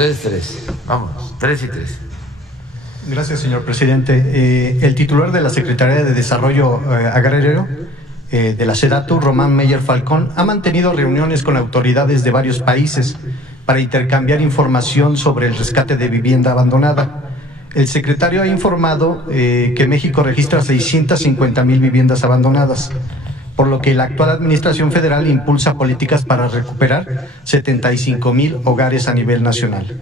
ustedes tres. Vamos, 3 y 3. Gracias, señor presidente. El titular de la Secretaría de Desarrollo Agrario de la SEDATU, Román Meyer Falcón, ha mantenido reuniones con autoridades de varios países para intercambiar información sobre el rescate de vivienda abandonada. El secretario ha informado que México registra 650,000 viviendas abandonadas, por lo que la actual administración federal impulsa políticas para recuperar 75,000 hogares a nivel nacional.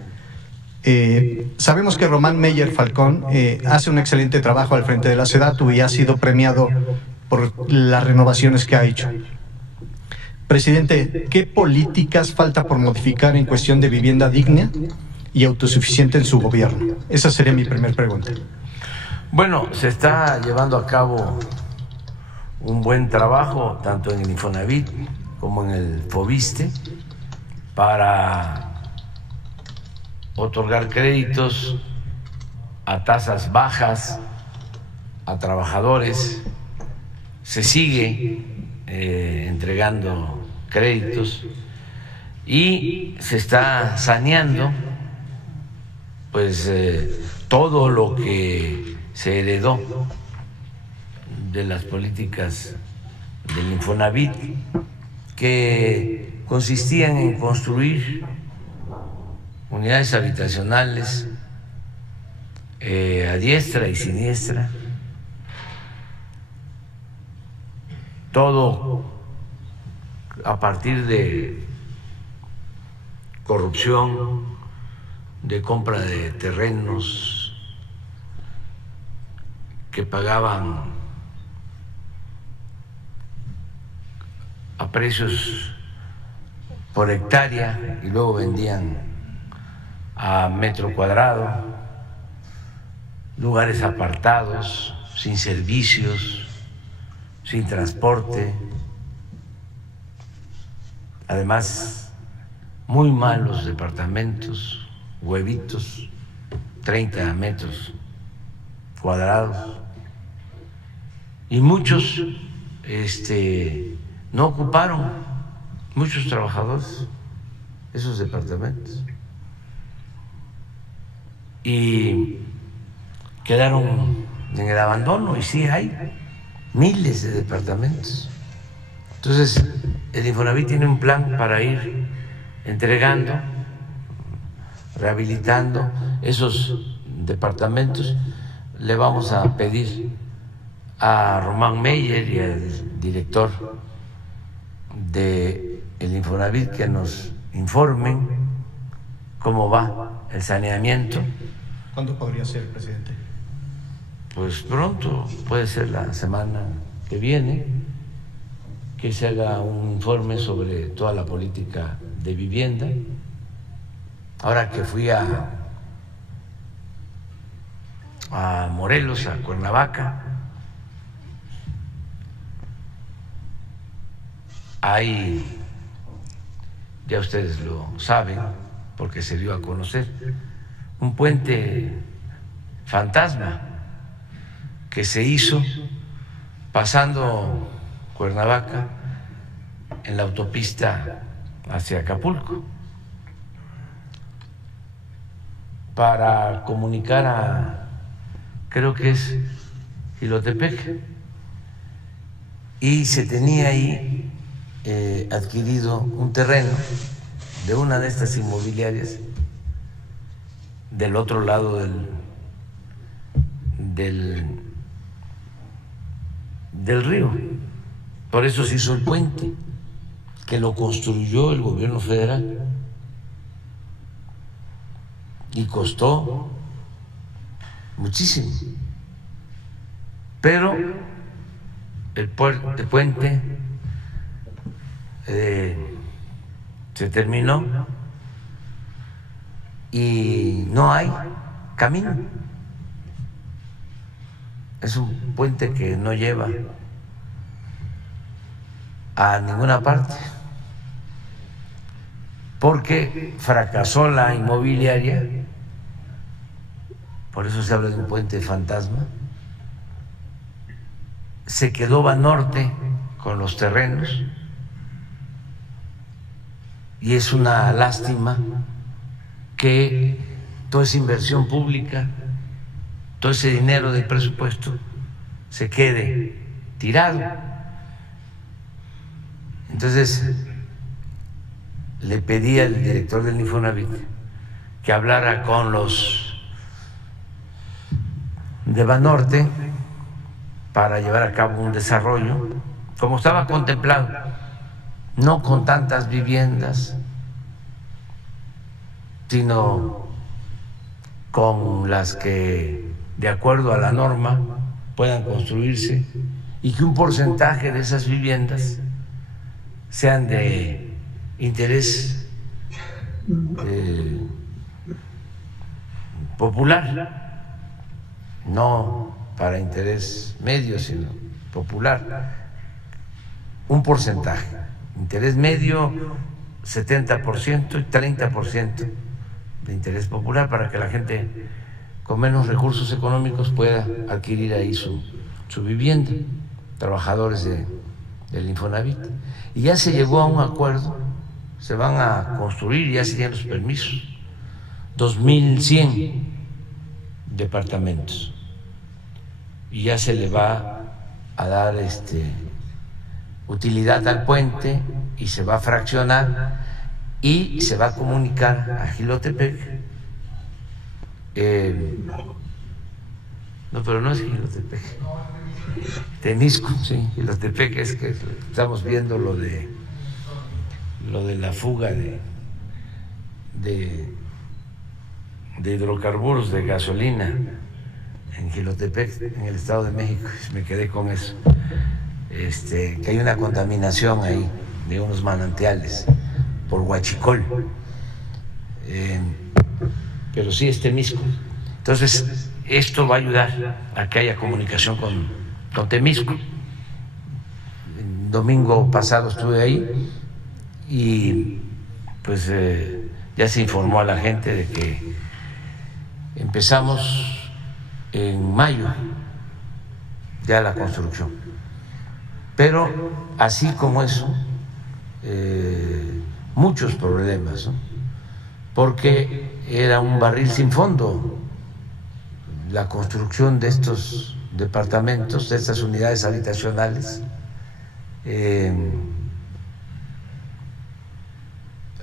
Sabemos que Román Meyer Falcón hace un excelente trabajo al frente de la SEDATU y ha sido premiado por las renovaciones que ha hecho. Presidente, ¿qué políticas falta por modificar en cuestión de vivienda digna y autosuficiente en su gobierno? Esa sería mi primera pregunta. Bueno, se está llevando a cabo un buen trabajo tanto en el Infonavit como en el Foviste para otorgar créditos a tasas bajas a trabajadores. Se sigue entregando créditos y se está saneando pues todo lo que se heredó de las políticas del Infonavit, que consistían en construir unidades habitacionales a diestra y siniestra, todo a partir de corrupción, de compra de terrenos que pagaban a precios por hectárea y luego vendían a metro cuadrado, lugares apartados, sin servicios, sin transporte, además muy malos departamentos, huevitos, 30 metros cuadrados, y muchos no ocuparon, muchos trabajadores, esos departamentos, y quedaron en el abandono. Y sí hay miles de departamentos. Entonces el Infonavit tiene un plan para ir entregando, rehabilitando esos departamentos. Le vamos a pedir a Román Meyer y al director del Infonavit que nos informen cómo va el saneamiento. ¿Cuándo podría ser, presidente? Pues pronto, puede ser la semana que viene, que se haga un informe sobre toda la política de vivienda. Ahora que fui a Morelos, a Cuernavaca, hay, ya ustedes lo saben porque se dio a conocer, un puente fantasma que se hizo pasando Cuernavaca en la autopista hacia Acapulco para comunicar a, creo que es Jilotepec, y se tenía ahí adquirido un terreno de una de estas inmobiliarias del otro lado del río. Por eso se hizo el puente, que lo construyó el gobierno federal y costó muchísimo, pero el puente se terminó y no hay camino. Es un puente que no lleva a ninguna parte porque fracasó la inmobiliaria. Por eso se habla de un puente fantasma. Se quedó Banorte con los terrenos y es una lástima que toda esa inversión pública, todo ese dinero del presupuesto se quede tirado. Entonces le pedí al director del Infonavit que hablara con los de Banorte para llevar a cabo un desarrollo como estaba contemplado, no con tantas viviendas, sino con las que, de acuerdo a la norma, puedan construirse, y que un porcentaje de esas viviendas sean de interés popular, no para interés medio, sino popular. Un porcentaje, interés medio 70% y 30% de interés popular, para que la gente con menos recursos económicos pueda adquirir ahí su vivienda, trabajadores del Infonavit. Y ya se llegó a un acuerdo, se van a construir, ya se tienen los permisos, 2.100 departamentos, y ya se le va a dar utilidad al puente, y se va a fraccionar y se va a comunicar a Jilotepec. No, pero no es Jilotepec, Temisco, sí. Jilotepec es que estamos viendo lo de la fuga de hidrocarburos, de gasolina en Jilotepec, en el Estado de México. Me quedé con eso, que hay una contaminación ahí de unos manantiales por huachicol, pero sí es Temisco. Entonces esto va a ayudar a que haya comunicación con Temisco. El domingo pasado estuve ahí y pues ya se informó a la gente de que empezamos en mayo ya la construcción. Pero así como eso, muchos problemas, ¿no? Porque era un barril sin fondo la construcción de estos departamentos, de estas unidades habitacionales,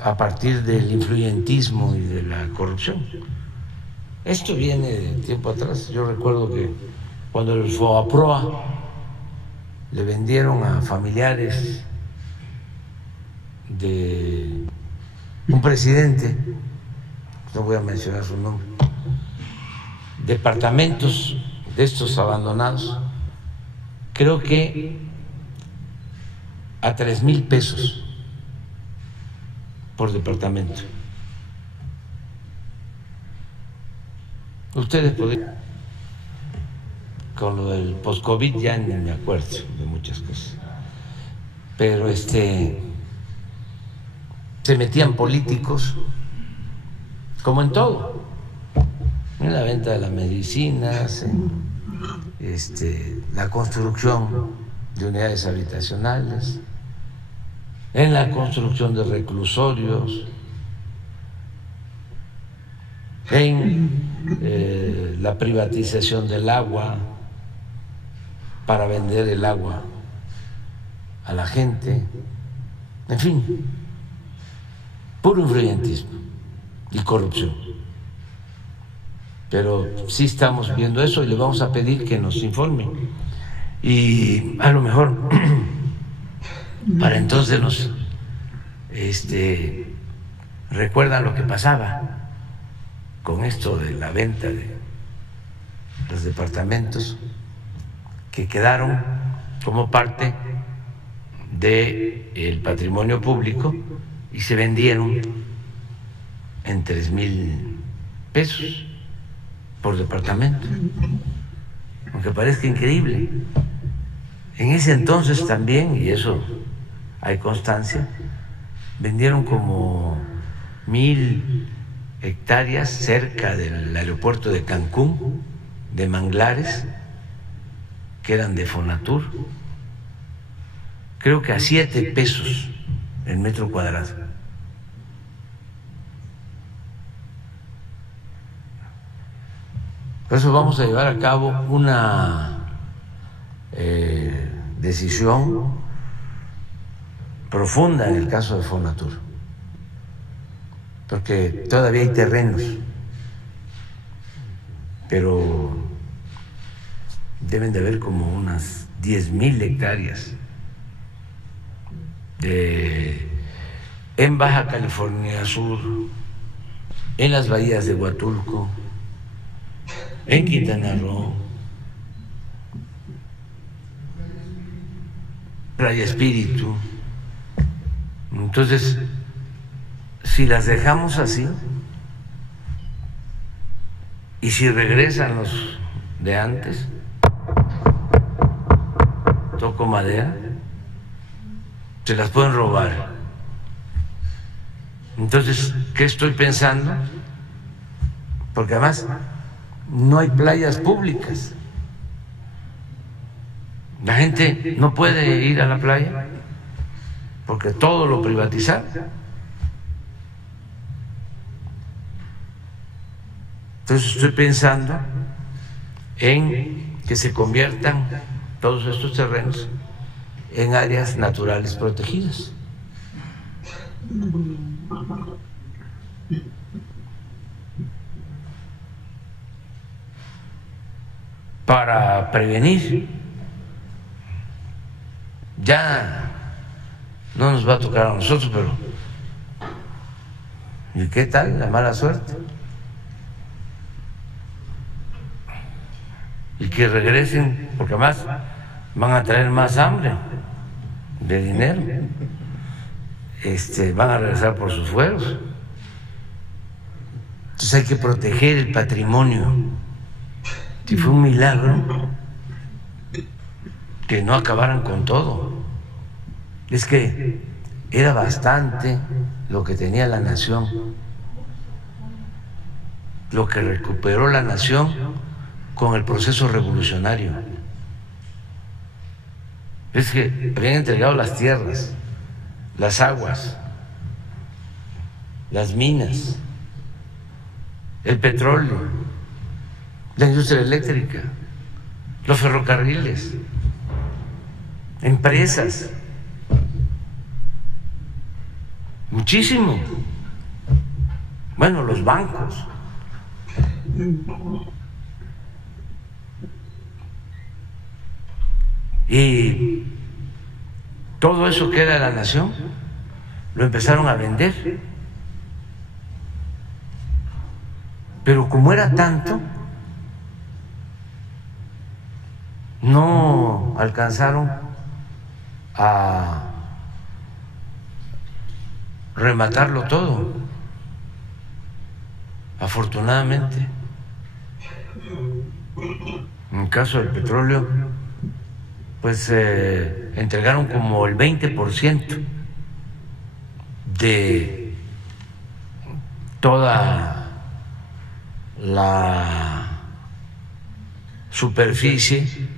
a partir del influyentismo y de la corrupción. Esto viene de tiempo atrás. Yo recuerdo que cuando el FOAPROA le vendieron a familiares de un presidente, no voy a mencionar su nombre, departamentos de estos abandonados, creo que a 3,000 pesos por departamento. Ustedes podrían, con lo del post-COVID ya ni me acuerdo de muchas cosas, pero se metían políticos, como en todo, en la venta de las medicinas, en la construcción de unidades habitacionales, en la construcción de reclusorios, en la privatización del agua para vender el agua a la gente, en fin, puro influyentismo y corrupción. Pero sí estamos viendo eso y le vamos a pedir que nos informe, y a lo mejor para entonces nos recuerdan lo que pasaba con esto de la venta de los departamentos que quedaron como parte del patrimonio público y se vendieron en 3,000 pesos por departamento, aunque parezca increíble. En ese entonces también, y eso hay constancia, vendieron como 1,000 hectáreas cerca del aeropuerto de Cancún, de manglares, que eran de Fonatur, creo que a 7 pesos el metro cuadrado. Por eso vamos a llevar a cabo una decisión profunda en el caso de Fonatur, porque todavía hay terrenos, pero deben de haber como unas 10,000 hectáreas en Baja California Sur, en las bahías de Huatulco, en Quintana Roo, Playa Espíritu. Entonces, si las dejamos así y si regresan los de antes, toco madera, se las pueden robar. Entonces, ¿qué estoy pensando? Porque además no hay playas públicas. La gente no puede ir a la playa porque todo lo privatizaron. Entonces estoy pensando en que se conviertan todos estos terrenos en áreas naturales protegidas. Para prevenir. Ya no nos va a tocar a nosotros, pero ¿y qué tal la mala suerte? Y que regresen, porque además van a traer más hambre de dinero, van a regresar por sus fueros. Entonces hay que proteger el patrimonio. Si fue un milagro que no acabaran con todo. Es que era bastante lo que tenía la nación, lo que recuperó la nación con el proceso revolucionario. Es que habían entregado las tierras, las aguas, las minas, el petróleo, la industria eléctrica, los ferrocarriles, empresas, muchísimo. Bueno, los bancos. Y todo eso que era de la nación lo empezaron a vender. Pero como era tanto, no alcanzaron a rematarlo todo, afortunadamente. En el caso del petróleo, pues entregaron como el 20% de toda la superficie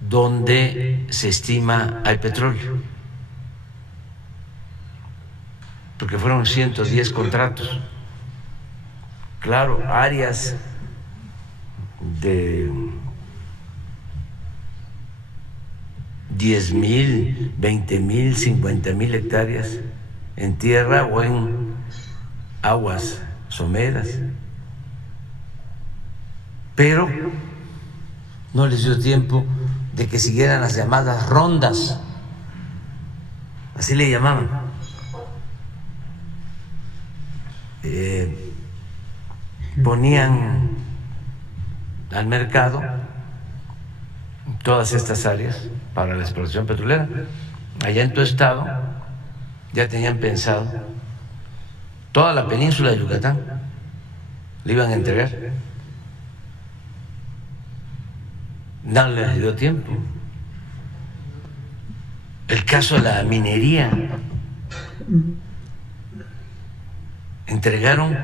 donde se estima hay petróleo, porque fueron 110 contratos. Claro, áreas de 10,000, 20,000, 50,000 hectáreas en tierra o en aguas someras, pero no les dio tiempo de que siguieran las llamadas rondas, así le llamaban. Ponían al mercado todas estas áreas para la explotación petrolera. Allá en tu estado ya tenían pensado toda la península de Yucatán, le iban a entregar. No les dio tiempo. El caso de la minería, entregaron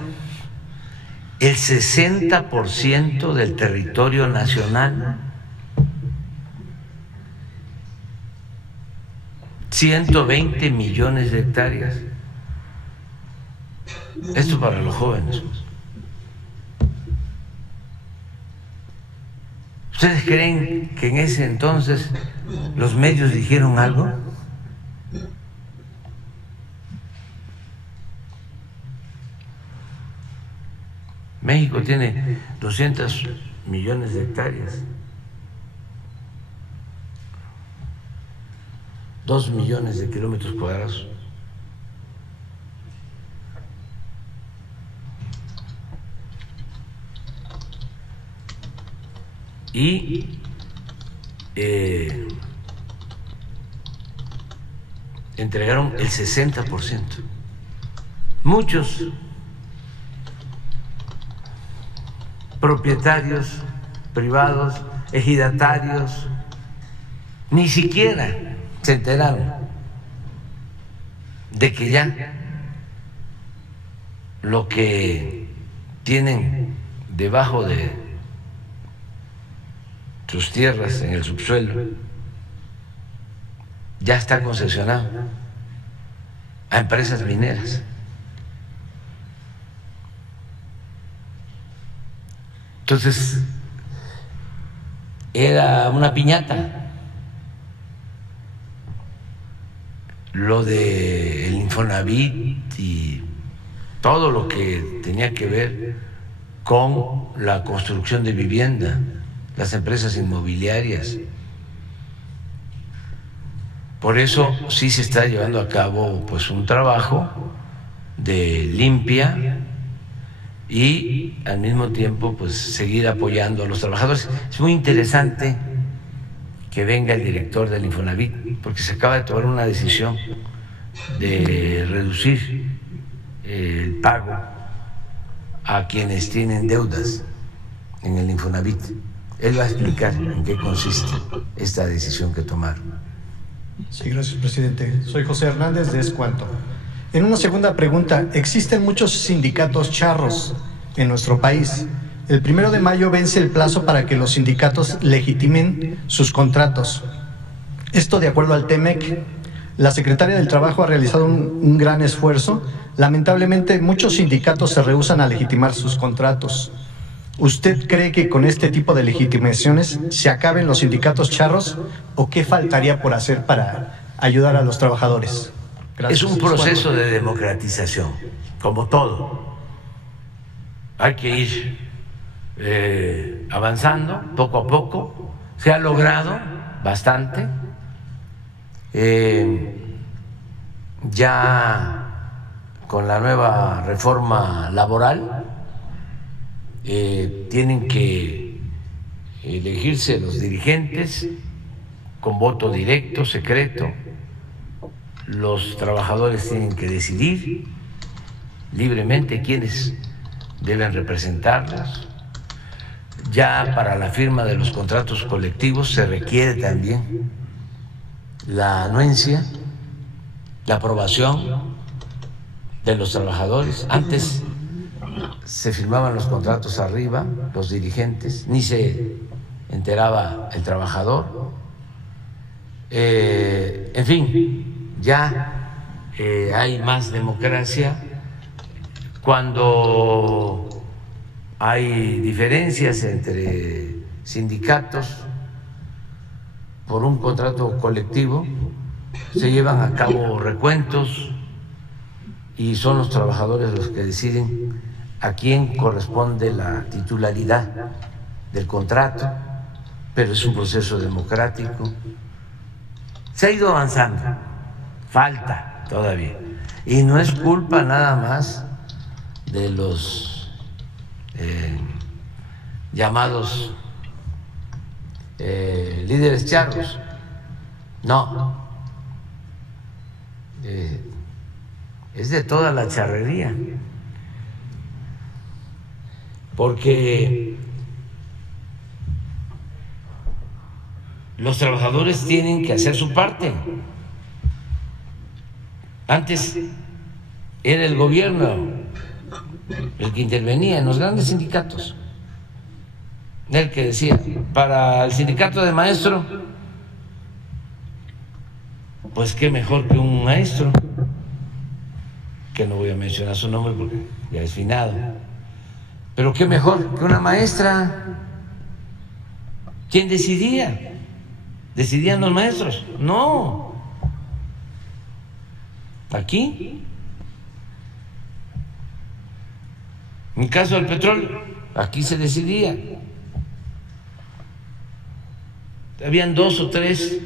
el 60% del territorio nacional, 120 millones de hectáreas. Esto para los jóvenes. ¿Ustedes creen que en ese entonces los medios dijeron algo? México tiene 200 millones de hectáreas, 2 millones de kilómetros cuadrados. Y entregaron el 60%. Muchos propietarios privados, ejidatarios, ni siquiera se enteraron de que ya lo que tienen debajo de sus tierras en el subsuelo ya está concesionado a empresas mineras. Entonces, era una piñata lo del Infonavit y todo lo que tenía que ver con la construcción de vivienda, las empresas inmobiliarias. Por eso sí se está llevando a cabo pues un trabajo de limpia y al mismo tiempo pues seguir apoyando a los trabajadores. Es muy interesante que venga el director del Infonavit porque se acaba de tomar una decisión de reducir el pago a quienes tienen deudas en el Infonavit. Él va a explicar en qué consiste esta decisión que tomaron. Sí, gracias, presidente. Soy José Hernández de Escuanto. En una segunda pregunta, existen muchos sindicatos charros en nuestro país. El 1 de mayo vence el plazo para que los sindicatos legitimen sus contratos. Esto de acuerdo al TEMEC. La Secretaría del Trabajo ha realizado un gran esfuerzo. Lamentablemente, muchos sindicatos se rehúsan a legitimar sus contratos. ¿Usted cree que con este tipo de legitimaciones se acaben los sindicatos charros o qué faltaría por hacer para ayudar a los trabajadores? Gracias. Es un proceso de democratización, como todo. Hay que ir avanzando poco a poco. Se ha logrado bastante. Ya con la nueva reforma laboral tienen que elegirse los dirigentes con voto directo, secreto. Los trabajadores tienen que decidir libremente quiénes deben representarlos. Ya para la firma de los contratos colectivos se requiere también la anuencia, la aprobación de los trabajadores. Antes se firmaban los contratos arriba, los dirigentes, ni se enteraba el trabajador. En fin, ya hay más democracia. Cuando hay diferencias entre sindicatos por un contrato colectivo, se llevan a cabo recuentos y son los trabajadores los que deciden a quién corresponde la titularidad del contrato, pero es un proceso democrático. Se ha ido avanzando, falta todavía, y no es culpa nada más de los llamados líderes charros, no, es de toda la charrería, porque los trabajadores tienen que hacer su parte. Antes era el gobierno el que intervenía en los grandes sindicatos, el que decía, para el sindicato de maestro, pues qué mejor que un maestro, que no voy a mencionar su nombre porque ya es finado, pero qué mejor que una maestra. ¿Quién decidía? ¿Decidían los maestros? No. Aquí, en el caso del petróleo, aquí se decidía. Habían 2 o 3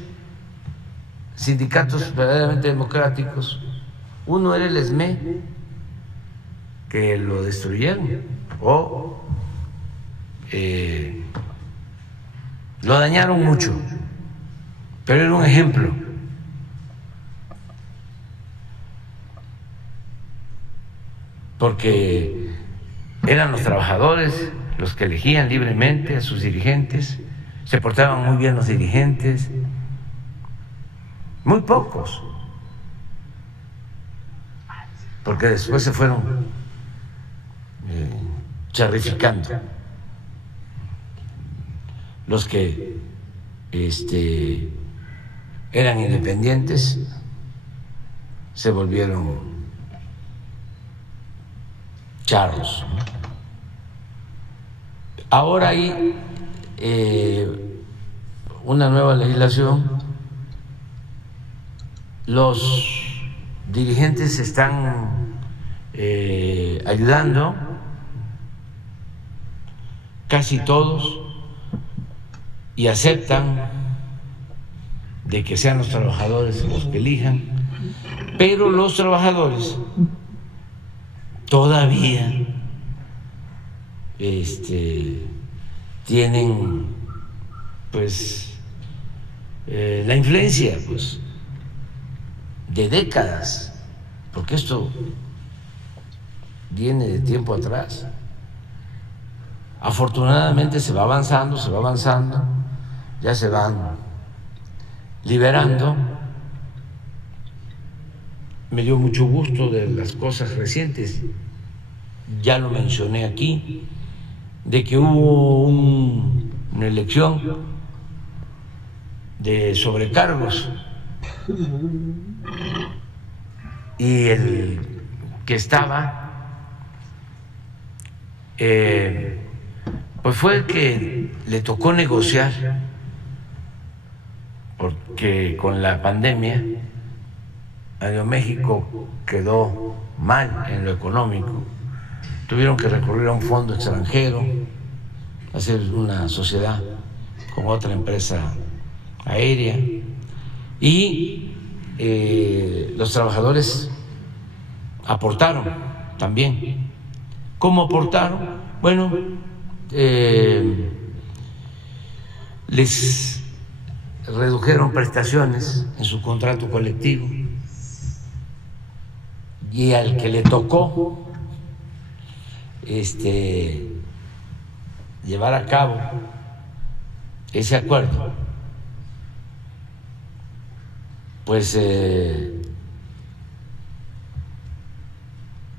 sindicatos verdaderamente democráticos. Uno era el SME, que lo destruyeron o lo dañaron mucho, pero era un ejemplo. Porque eran los trabajadores los que elegían libremente a sus dirigentes, se portaban muy bien los dirigentes, muy pocos, porque después se fueron charrificando. Los que eran independientes se volvieron charros. Ahora hay una nueva legislación. Los dirigentes están ayudando, casi todos, y aceptan de que sean los trabajadores los que elijan, pero los trabajadores todavía tienen pues la influencia pues de décadas, porque esto viene de tiempo atrás. Afortunadamente se va avanzando, ya se van liberando. Me dio mucho gusto de las cosas recientes, ya lo mencioné aquí, de que hubo una elección de sobrecargos y el que estaba pues fue el que le tocó negociar, porque con la pandemia Aeroméxico quedó mal en lo económico, tuvieron que recurrir a un fondo extranjero, hacer una sociedad con otra empresa aérea, y los trabajadores aportaron también. ¿Cómo aportaron? Bueno, les redujeron prestaciones en su contrato colectivo, y al que le tocó llevar a cabo ese acuerdo, pues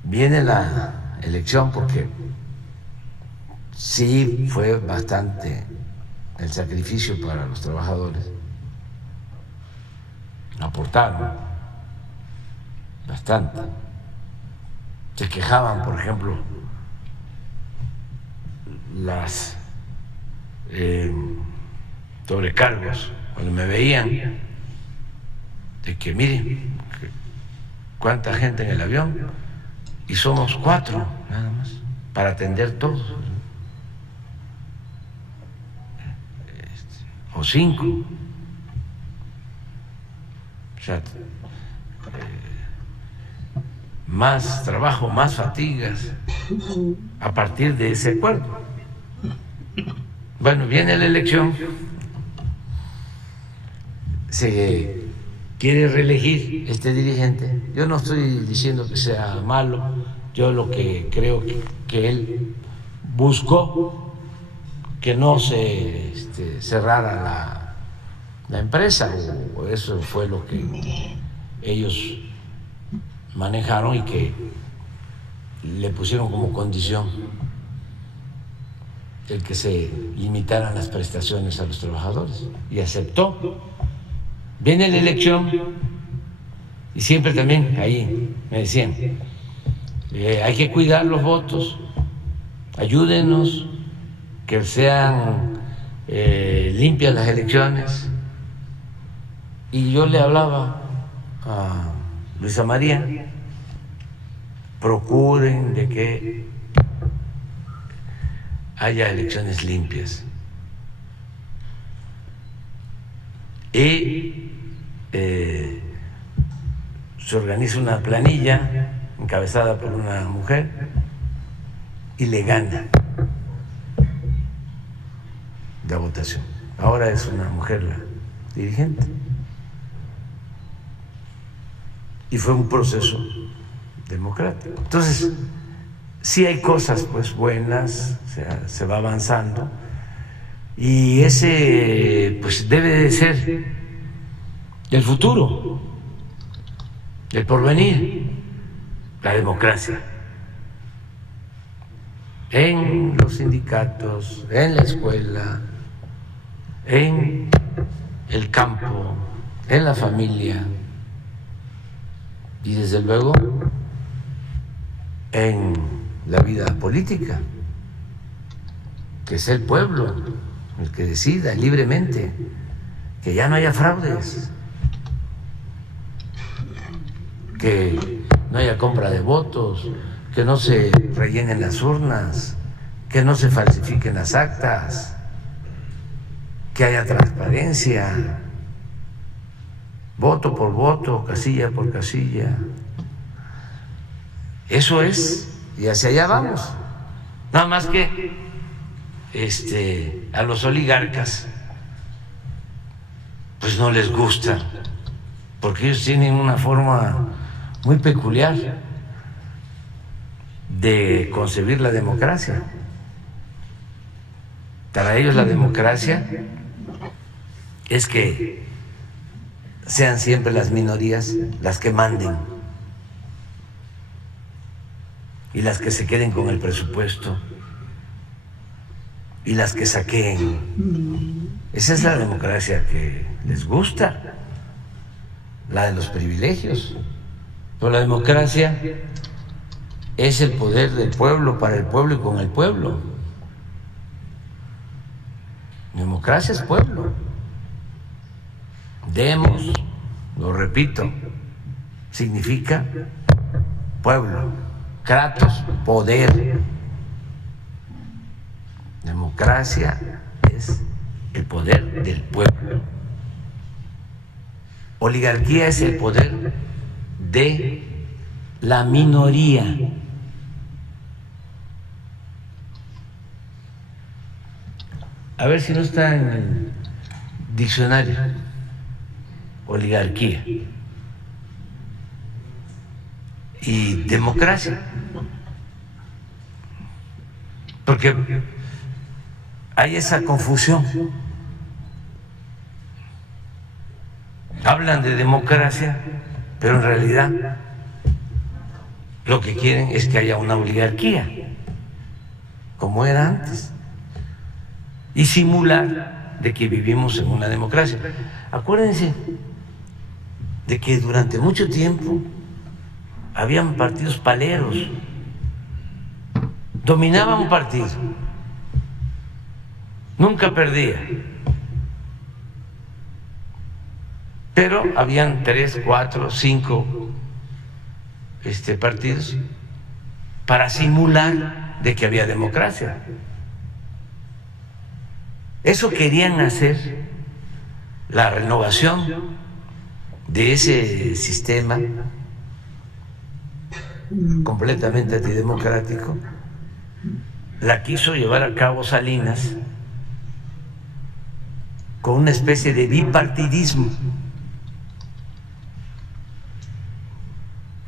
viene la elección, porque sí fue bastante el sacrificio para los trabajadores, aportaron bastante. Se quejaban, por ejemplo, las sobrecargos, cuando me veían, de que miren cuánta gente en el avión y somos 4 nada más para atender todos, o 5, o sea, más trabajo, más fatigas a partir de ese acuerdo. Bueno, viene la elección, se quiere reelegir este dirigente. Yo no estoy diciendo que sea malo, yo lo que creo que él buscó que no se cerrara la empresa, o eso fue lo que ellos manejaron y que le pusieron como condición el que se limitaran las prestaciones a los trabajadores, y aceptó. Viene la elección y siempre también ahí me decían, hay que cuidar los votos, ayúdenos, que sean limpias las elecciones. Y yo le hablaba a Luisa María, procuren de que haya elecciones limpias. Y se organiza una planilla encabezada por una mujer y le gana la votación. Ahora es una mujer la dirigente. Y fue un proceso democrático. Entonces, sí hay cosas pues buenas, o sea, se va avanzando, y ese pues debe de ser el futuro, el porvenir, la democracia. En los sindicatos, en la escuela, en el campo, en la familia y desde luego en la vida política, que es el pueblo el que decida libremente, que ya no haya fraudes, que no haya compra de votos, que no se rellenen las urnas, que no se falsifiquen las actas, que haya transparencia, voto por voto, casilla por casilla. Eso es, y hacia allá vamos. Nada más que a los oligarcas pues no les gusta, porque ellos tienen una forma muy peculiar de concebir la democracia. Para ellos la democracia es que sean siempre las minorías las que manden y las que se queden con el presupuesto y las que saqueen. Esa es la democracia que les gusta, la de los privilegios. Pero la democracia es el poder del pueblo, para el pueblo y con el pueblo. Democracia es pueblo. Demos, lo repito, significa pueblo. Kratos, poder. Democracia es el poder del pueblo. Oligarquía es el poder de la minoría. A ver si no está en el diccionario. Oligarquía y democracia, porque hay esa confusión. Hablan de democracia, pero en realidad lo que quieren es que haya una oligarquía, como era antes, y simular de que vivimos en una democracia. Acuérdense de que durante mucho tiempo habían partidos paleros, dominaba un partido, nunca perdía, pero habían 3, 4, 5 partidos para simular de que había democracia. Eso querían hacer, la renovación de ese sistema completamente antidemocrático, la quiso llevar a cabo Salinas con una especie de bipartidismo,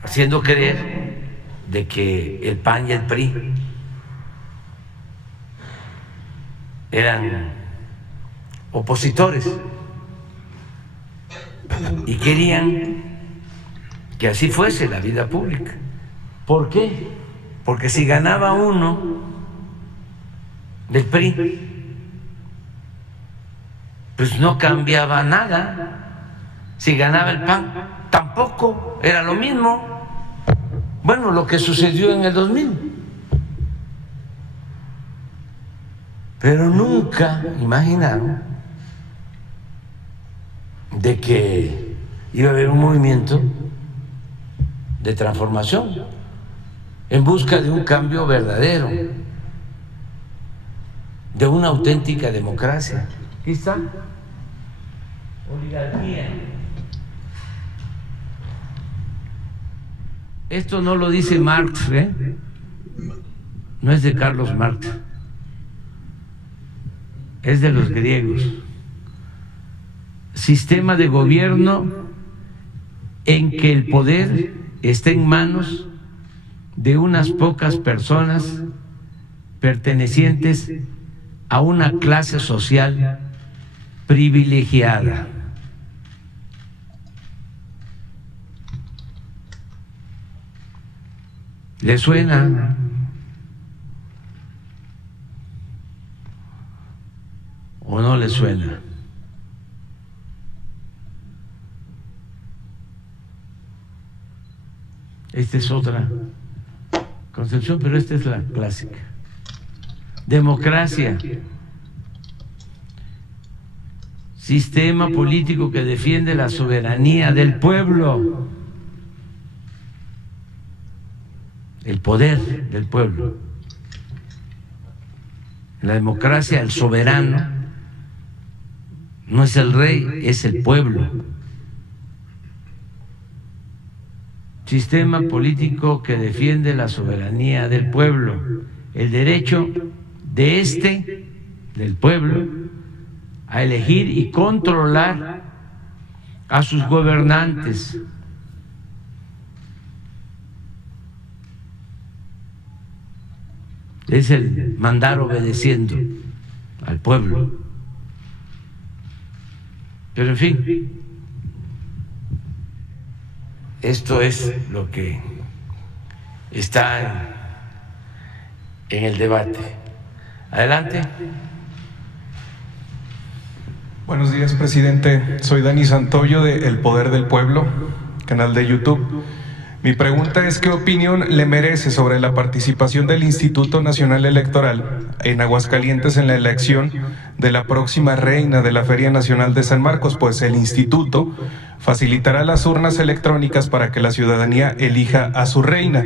haciendo creer de que el PAN y el PRI eran opositores y querían que así fuese la vida pública. ¿Por qué? Porque si ganaba uno del PRI, pues no cambiaba nada. Si ganaba el PAN, tampoco, era lo mismo. Bueno, lo que sucedió en el 2000. pero nunca imaginaron de que iba a haber un movimiento de transformación en busca de un cambio verdadero, de una auténtica democracia. Aquí está. Oligarquía. Esto no lo dice Marx, ¿eh? No es de Carlos Marx, es de los griegos. Sistema de gobierno en que el poder está en manos de unas pocas personas pertenecientes a una clase social privilegiada. ¿Le suena? ¿O no le suena? Esta es otra concepción, pero esta es la clásica. Democracia. Sistema político que defiende la soberanía del pueblo, el poder del pueblo. En la democracia, el soberano no es el rey, es el pueblo. Sistema político que defiende la soberanía del pueblo, el derecho del pueblo, a elegir y controlar a sus gobernantes. Es el mandar obedeciendo al pueblo. Pero en fin, esto es lo que está en el debate. Adelante. Buenos días, presidente. Soy Dani Santoyo de El Poder del Pueblo, canal de YouTube. Mi pregunta es: ¿qué opinión le merece sobre la participación del Instituto Nacional Electoral en Aguascalientes en la elección de la próxima reina de la Feria Nacional de San Marcos? Pues el instituto facilitará las urnas electrónicas para que la ciudadanía elija a su reina,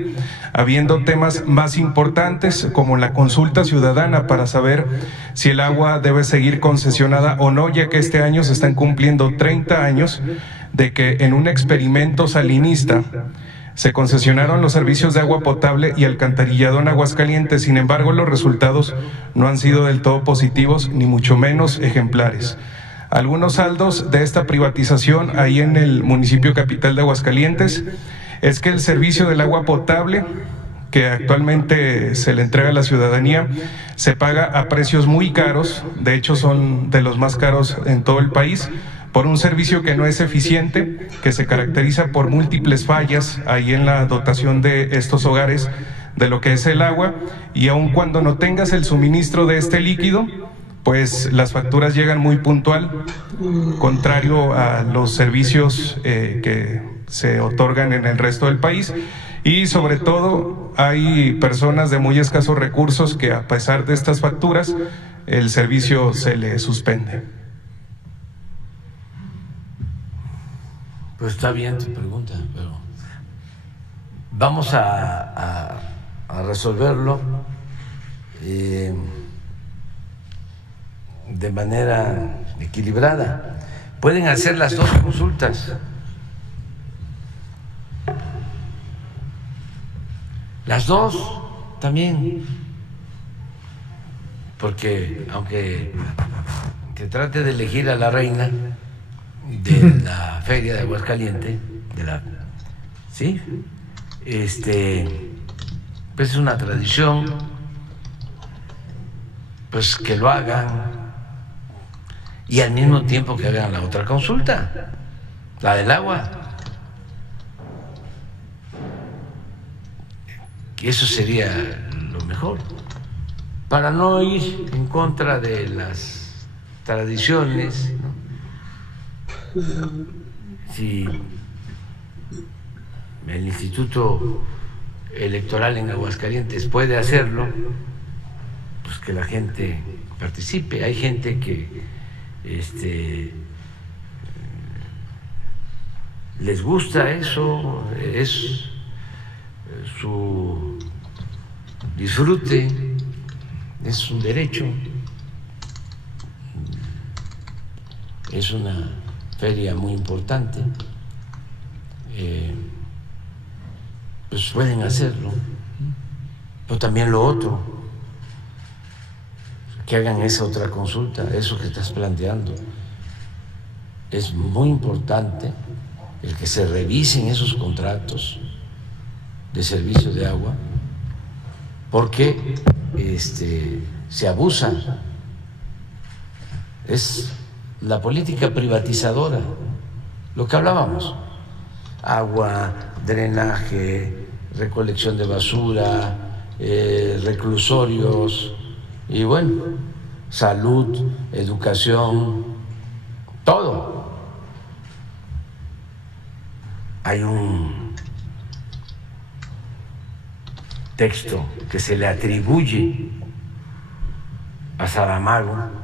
habiendo temas más importantes como la consulta ciudadana para saber si el agua debe seguir concesionada o no, ya que este año se están cumpliendo 30 años de que en un experimento salinista se concesionaron los servicios de agua potable y alcantarillado en Aguascalientes. Sin embargo, los resultados no han sido del todo positivos, ni mucho menos ejemplares. Algunos saldos de esta privatización ahí en el municipio capital de Aguascalientes es que el servicio del agua potable que actualmente se le entrega a la ciudadanía se paga a precios muy caros, de hecho son de los más caros en todo el país, por un servicio que no es eficiente, que se caracteriza por múltiples fallas ahí en la dotación de estos hogares de lo que es el agua, y aun cuando no tengas el suministro de este líquido, pues las facturas llegan muy puntual, contrario a los servicios que se otorgan en el resto del país. Y sobre todo hay personas de muy escasos recursos que, a pesar de estas facturas, el servicio se le suspende. Pues está bien tu pregunta, pero vamos a resolverlo de manera equilibrada. Pueden hacer las dos consultas. Las dos también, porque aunque se trate de elegir a la reina de la Feria de Aguascalientes, ¿sí? Pues es una tradición, pues que lo hagan y al mismo tiempo que hagan la otra consulta, la del agua. Eso sería lo mejor, para no ir en contra de las tradiciones, ¿no? Si el Instituto Electoral en Aguascalientes puede hacerlo, pues pues que la gente participe. Hay gente que les gusta eso, es su disfrute, es un derecho. Es una feria muy importante, pues pueden hacerlo, pero también lo otro, que hagan esa otra consulta, eso que estás planteando. Es muy importante el que se revisen esos contratos de servicio de agua, porque se abusa. Es la política privatizadora, lo que hablábamos: agua, drenaje, recolección de basura, reclusorios y bueno, salud, educación, todo. Hay un texto que se le atribuye a Saramago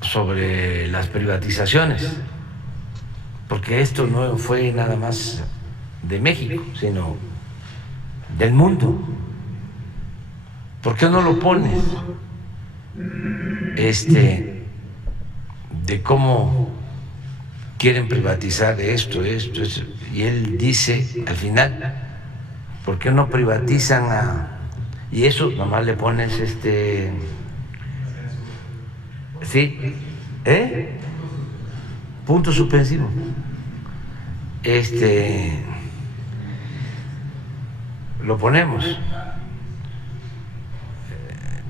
sobre las privatizaciones, porque esto no fue nada más de México, sino del mundo. ¿Por qué no lo pones? De cómo quieren privatizar esto, y él dice al final, ¿por qué no privatizan y eso nomás le pones sí, punto suspensivo. Lo ponemos,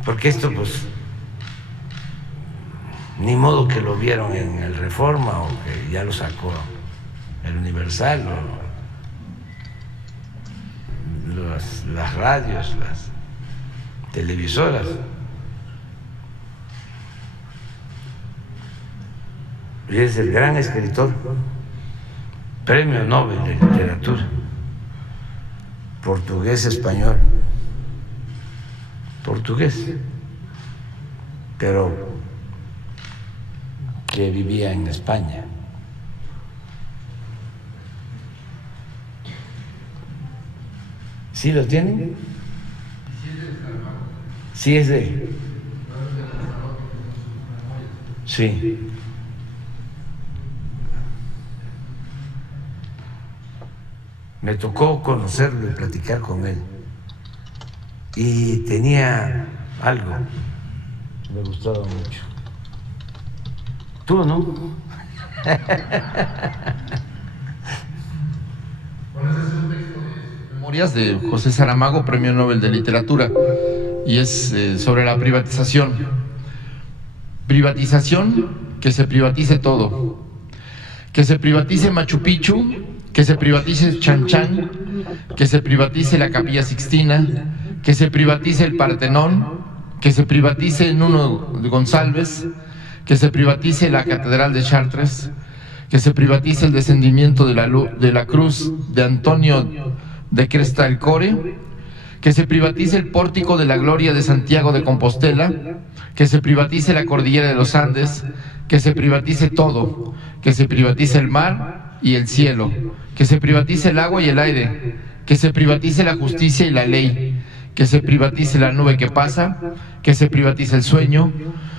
porque esto pues ni modo que lo vieron en el Reforma o que ya lo sacó el Universal o las radios, las televisoras. Y es el gran escritor, Premio Nobel de Literatura, portugués-español, portugués, pero que vivía en España. ¿Sí lo tienen? Sí es de él. Sí. Me tocó conocerlo y platicar con él. Y tenía algo que me gustaba mucho. ¿Tú no? Memorias de José Saramago, Premio Nobel de Literatura, y es sobre la privatización. Privatización, que se privatice todo. Que se privatice Machu Picchu, que se privatice Chan Chan, que se privatice la Capilla Sixtina, que se privatice el Partenón, que se privatice Nuno González, que se privatice la Catedral de Chartres, que se privatice el descendimiento de la cruz de Antonio de Crestalcore, que se privatice el pórtico de la Gloria de Santiago de Compostela, que se privatice la cordillera de los Andes, que se privatice todo, que se privatice el mar y el cielo, que se privatice el agua y el aire, que se privatice la justicia y la ley, que se privatice la nube que pasa, que se privatice el sueño,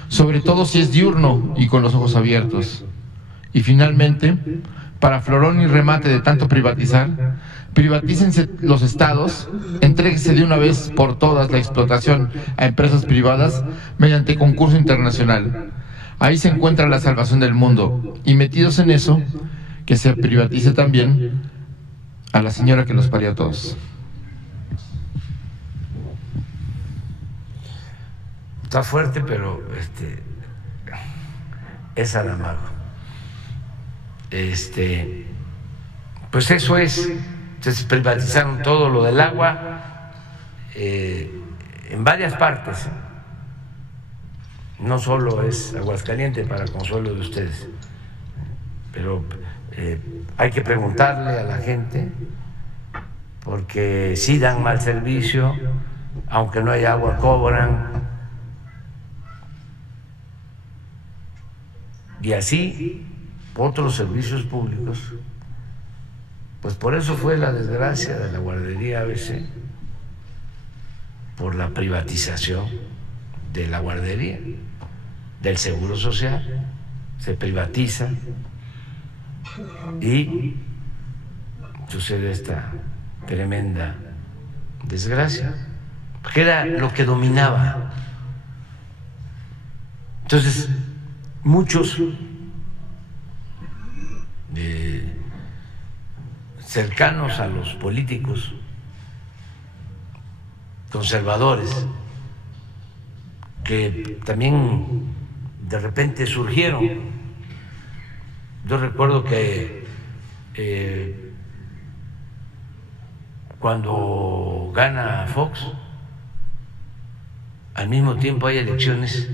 sobre todo si es diurno y con los ojos abiertos. Y finalmente, para florón y remate de tanto privatizar, privatícense los estados, entréguese de una vez por todas la explotación a empresas privadas mediante concurso internacional. Ahí se encuentra la salvación del mundo, y metidos en eso, que se privatice también a la señora que los parió a todos. Está fuerte, pero es Saramago. Pues eso es. Entonces privatizaron todo lo del agua en varias partes. No solo es Aguascalientes, para consuelo de ustedes, pero hay que preguntarle a la gente porque sí dan mal servicio, aunque no hay agua, cobran. Y así otros servicios públicos. Pues por eso fue la desgracia de la guardería ABC, por la privatización de la guardería, del Seguro Social. Se privatiza y sucede esta tremenda desgracia, porque era lo que dominaba. Entonces, muchos cercanos a los políticos conservadores que también de repente surgieron. Yo recuerdo que cuando gana Fox, al mismo tiempo hay elecciones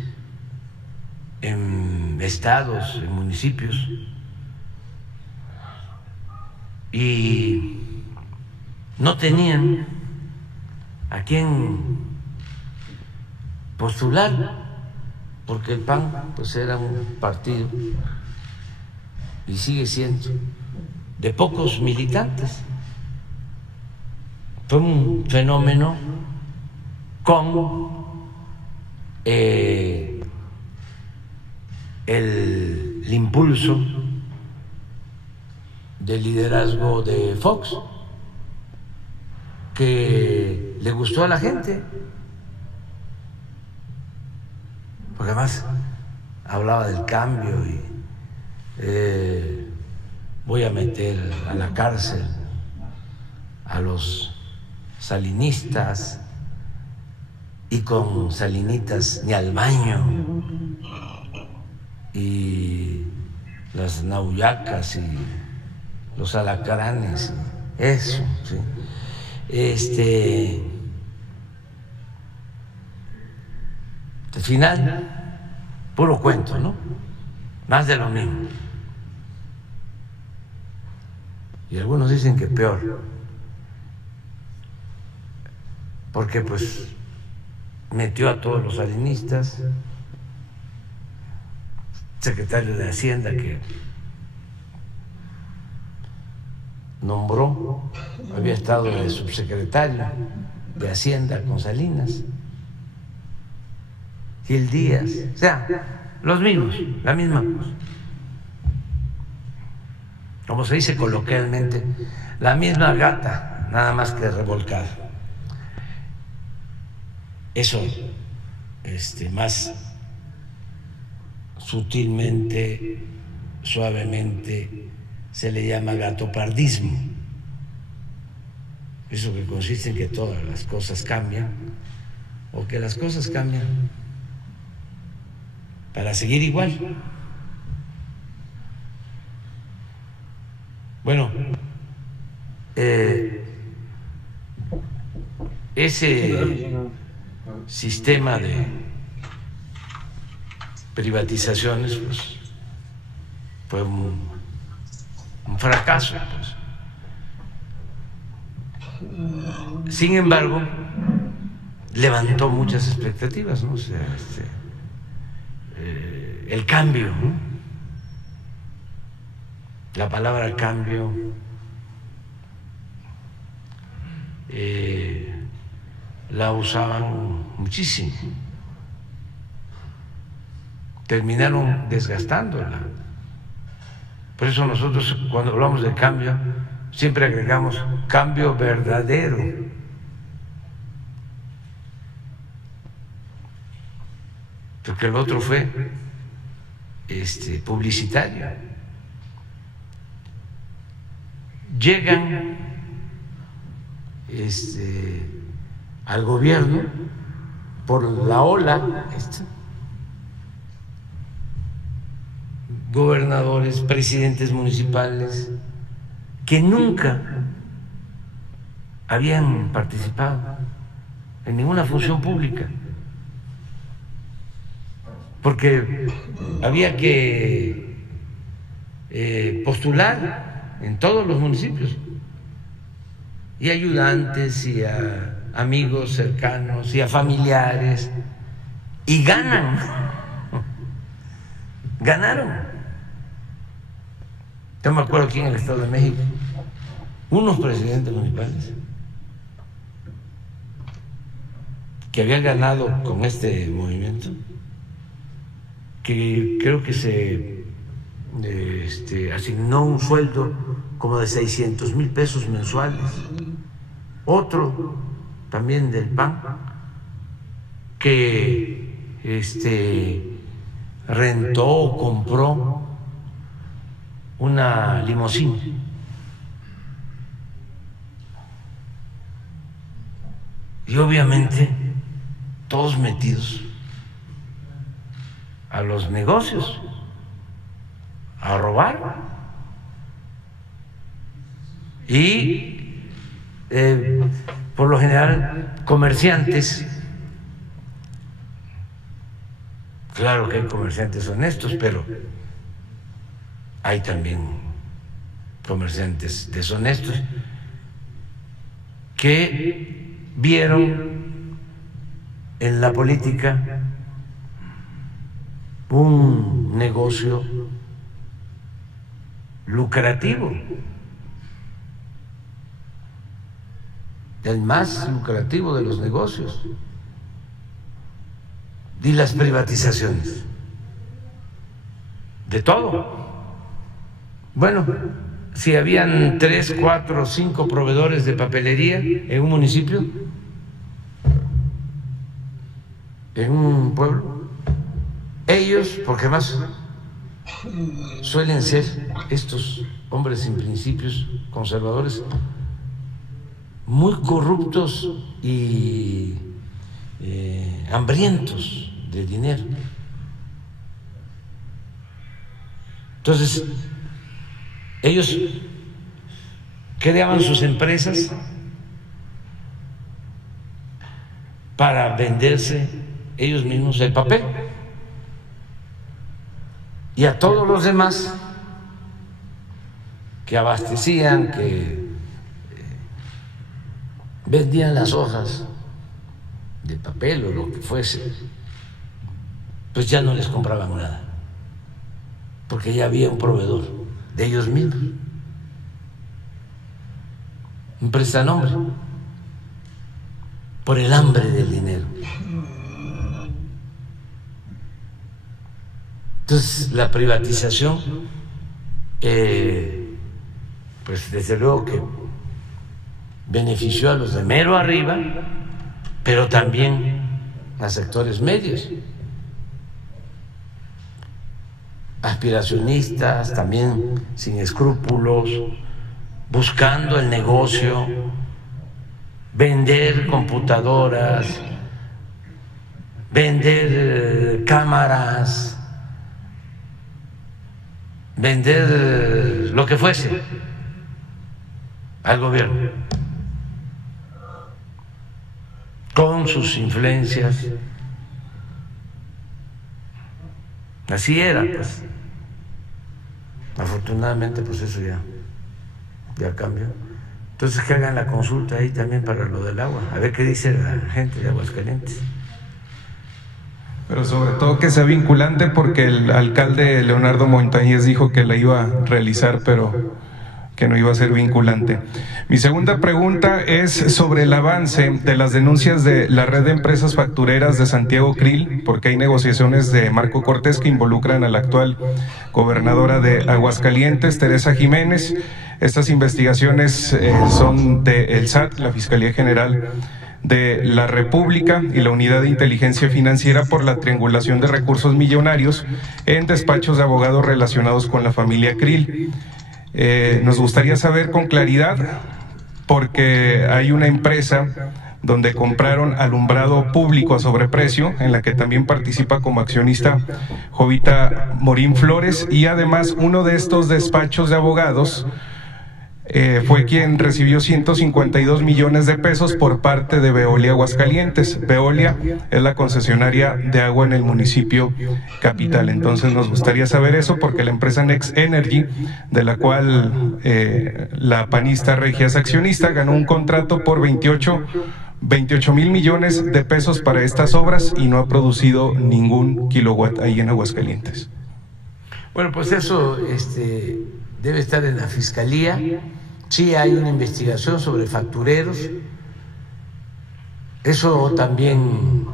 en estados, en municipios, y no tenían a quién postular, porque el PAN pues era un partido, y sigue siendo, de pocos militantes. Fue un fenómeno con el impulso del liderazgo de Fox, que le gustó a la gente, porque además hablaba del cambio y voy a meter a la cárcel a los salinistas, y con salinitas ni al baño, y las nauyacas y los alacranes, eso, sí. Al final, puro cuento, ¿no? Más de lo mismo. Y algunos dicen que peor, porque pues metió a todos los salinistas, secretario de Hacienda que nombró, había estado de subsecretario de Hacienda con Salinas, Gil Díaz, o sea, los mismos, la misma cosa. Como se dice coloquialmente, la misma gata, nada más que revolcada. Eso, más sutilmente, suavemente, se le llama gatopardismo. Eso que consiste en que todas las cosas cambian, o que las cosas cambian para seguir igual. Bueno, ese sistema de privatizaciones pues, fue un fracaso, pues. Sin embargo, levantó muchas expectativas, ¿no? O sea, el cambio, ¿no? La palabra cambio la usaban muchísimo, terminaron desgastándola. Por eso nosotros, cuando hablamos de cambio, siempre agregamos cambio verdadero. Porque el otro fue publicitario. Llegan al gobierno por la ola gobernadores, presidentes municipales que nunca habían participado en ninguna función pública, porque había que postular en todos los municipios y ayudantes y a amigos cercanos y a familiares, y ganaron. Yo me acuerdo aquí en el Estado de México, unos presidentes municipales que habían ganado con este movimiento, que creo que se asignó un sueldo como de 600,000 pesos mensuales. Otro también del PAN que rentó o compró una limusina. Y obviamente todos metidos a los negocios, a robar. Y por lo general comerciantes, claro que hay comerciantes honestos, pero hay también comerciantes deshonestos que vieron en la política un negocio lucrativo, el más lucrativo de los negocios, y las privatizaciones de todo. Bueno, si habían 3, 4, 5 proveedores de papelería en un municipio, en un pueblo, ellos, porque más suelen ser estos hombres sin principios, conservadores, muy corruptos y hambrientos de dinero. Entonces, ellos creaban sus empresas para venderse ellos mismos el papel, y a todos los demás que abastecían, que vendían las hojas de papel o lo que fuese, pues ya no les compraban nada, porque ya había un proveedor de ellos mismos, un prestanombre, por el hambre del dinero. Entonces, la privatización, pues desde luego que benefició a los de mero arriba, pero también a sectores medios, aspiracionistas, también sin escrúpulos, buscando el negocio, vender computadoras, vender cámaras, vender lo que fuese al gobierno con sus influencias. Así era, pues. Afortunadamente, pues eso ya cambió. Entonces, que hagan la consulta ahí también para lo del agua, a ver qué dice la gente de Aguascalientes. Pero sobre todo que sea vinculante, porque el alcalde Leonardo Montañez dijo que la iba a realizar, pero que no iba a ser vinculante. Mi segunda pregunta es sobre el avance de las denuncias de la red de empresas factureras de Santiago Krill, porque hay negociaciones de Marco Cortés que involucran a la actual gobernadora de Aguascalientes, Teresa Jiménez. Estas investigaciones son del SAT, la Fiscalía General de la República, y la Unidad de Inteligencia Financiera por la triangulación de recursos millonarios en despachos de abogados relacionados con la familia Krill. Nos gustaría saber con claridad, porque hay una empresa donde compraron alumbrado público a sobreprecio, en la que también participa como accionista Jovita Morín Flores, y además uno de estos despachos de abogados fue quien recibió 152 millones de pesos por parte de Veolia Aguascalientes. Veolia es la concesionaria de agua en el municipio capital. Entonces nos gustaría saber eso, porque la empresa Next Energy, de la cual la panista Regia es accionista, ganó un contrato por 28 mil millones de pesos para estas obras y no ha producido ningún kilowatt ahí en Aguascalientes. Bueno, pues eso debe estar en la Fiscalía. Sí hay una investigación sobre factureros. Eso también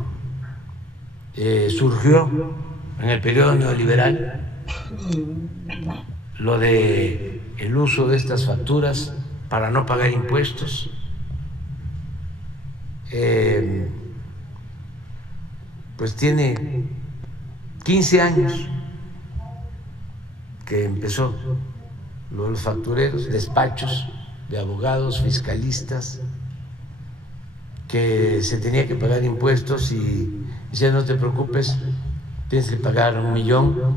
surgió en el periodo neoliberal, lo de el uso de estas facturas para no pagar impuestos. Pues tiene 15 años que empezó los factureros, despachos de abogados, fiscalistas, que se tenía que pagar impuestos y decían: no te preocupes, tienes que pagar 1 millón,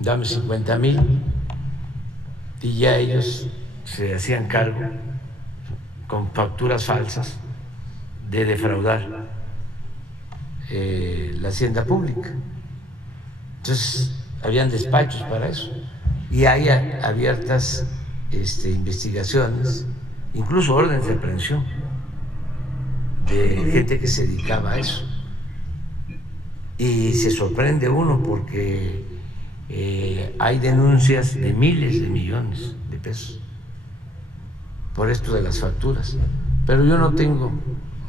dame 50,000, y ya ellos se hacían cargo con facturas falsas de defraudar la hacienda pública. Entonces habían despachos para eso y hay abiertas investigaciones, incluso órdenes de aprehensión de gente que se dedicaba a eso. Y se sorprende uno porque hay denuncias de miles de millones de pesos por esto de las facturas, pero yo no tengo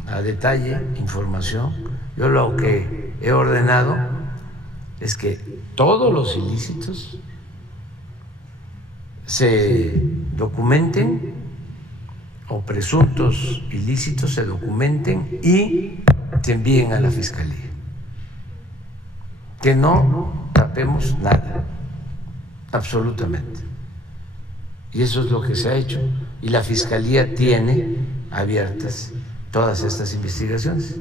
a detalle información. Yo lo que he ordenado es que todos los ilícitos se documenten, o presuntos ilícitos se documenten y se envíen a la Fiscalía. Que no tapemos nada, absolutamente. Y eso es lo que se ha hecho. Y la Fiscalía tiene abiertas todas estas investigaciones.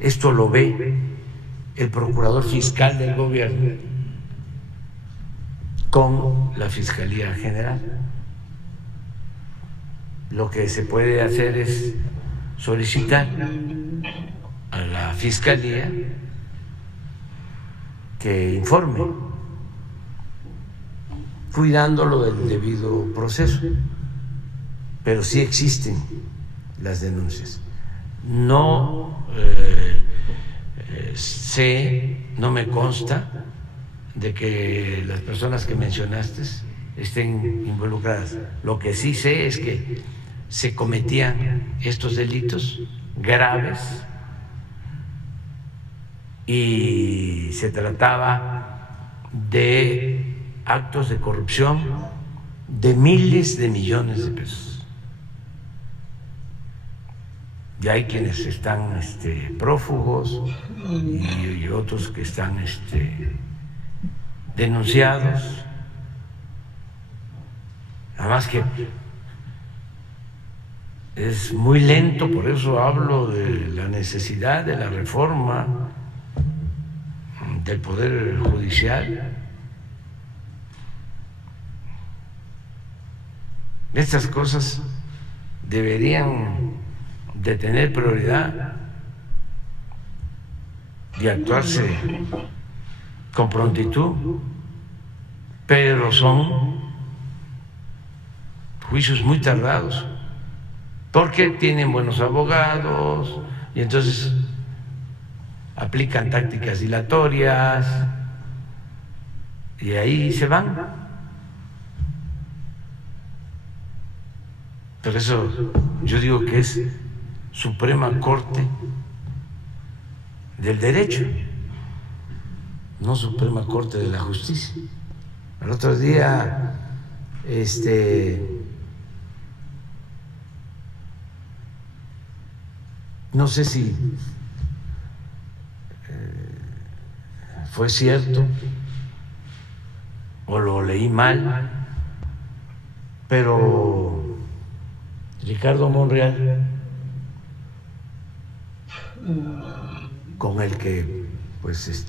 Esto lo ve el Procurador Fiscal del Gobierno con la Fiscalía General. Lo que se puede hacer es solicitar a la Fiscalía que informe, cuidándolo del debido proceso, pero sí existen las denuncias. No sé, no me consta de que las personas que mencionaste estén involucradas. Lo que sí sé es que se cometían estos delitos graves y se trataba de actos de corrupción de miles de millones de pesos. Y hay quienes están prófugos y otros que están denunciados. Además que es muy lento, por eso hablo de la necesidad de la reforma del Poder Judicial. Estas cosas deberían de tener prioridad y actuarse con prontitud, pero son juicios muy tardados porque tienen buenos abogados y entonces aplican tácticas dilatorias y ahí se van. Por eso yo digo que es Suprema Corte del Derecho, no Suprema Corte de la Justicia. El otro día no sé si fue cierto o lo leí mal, pero Ricardo Monreal, con el que pues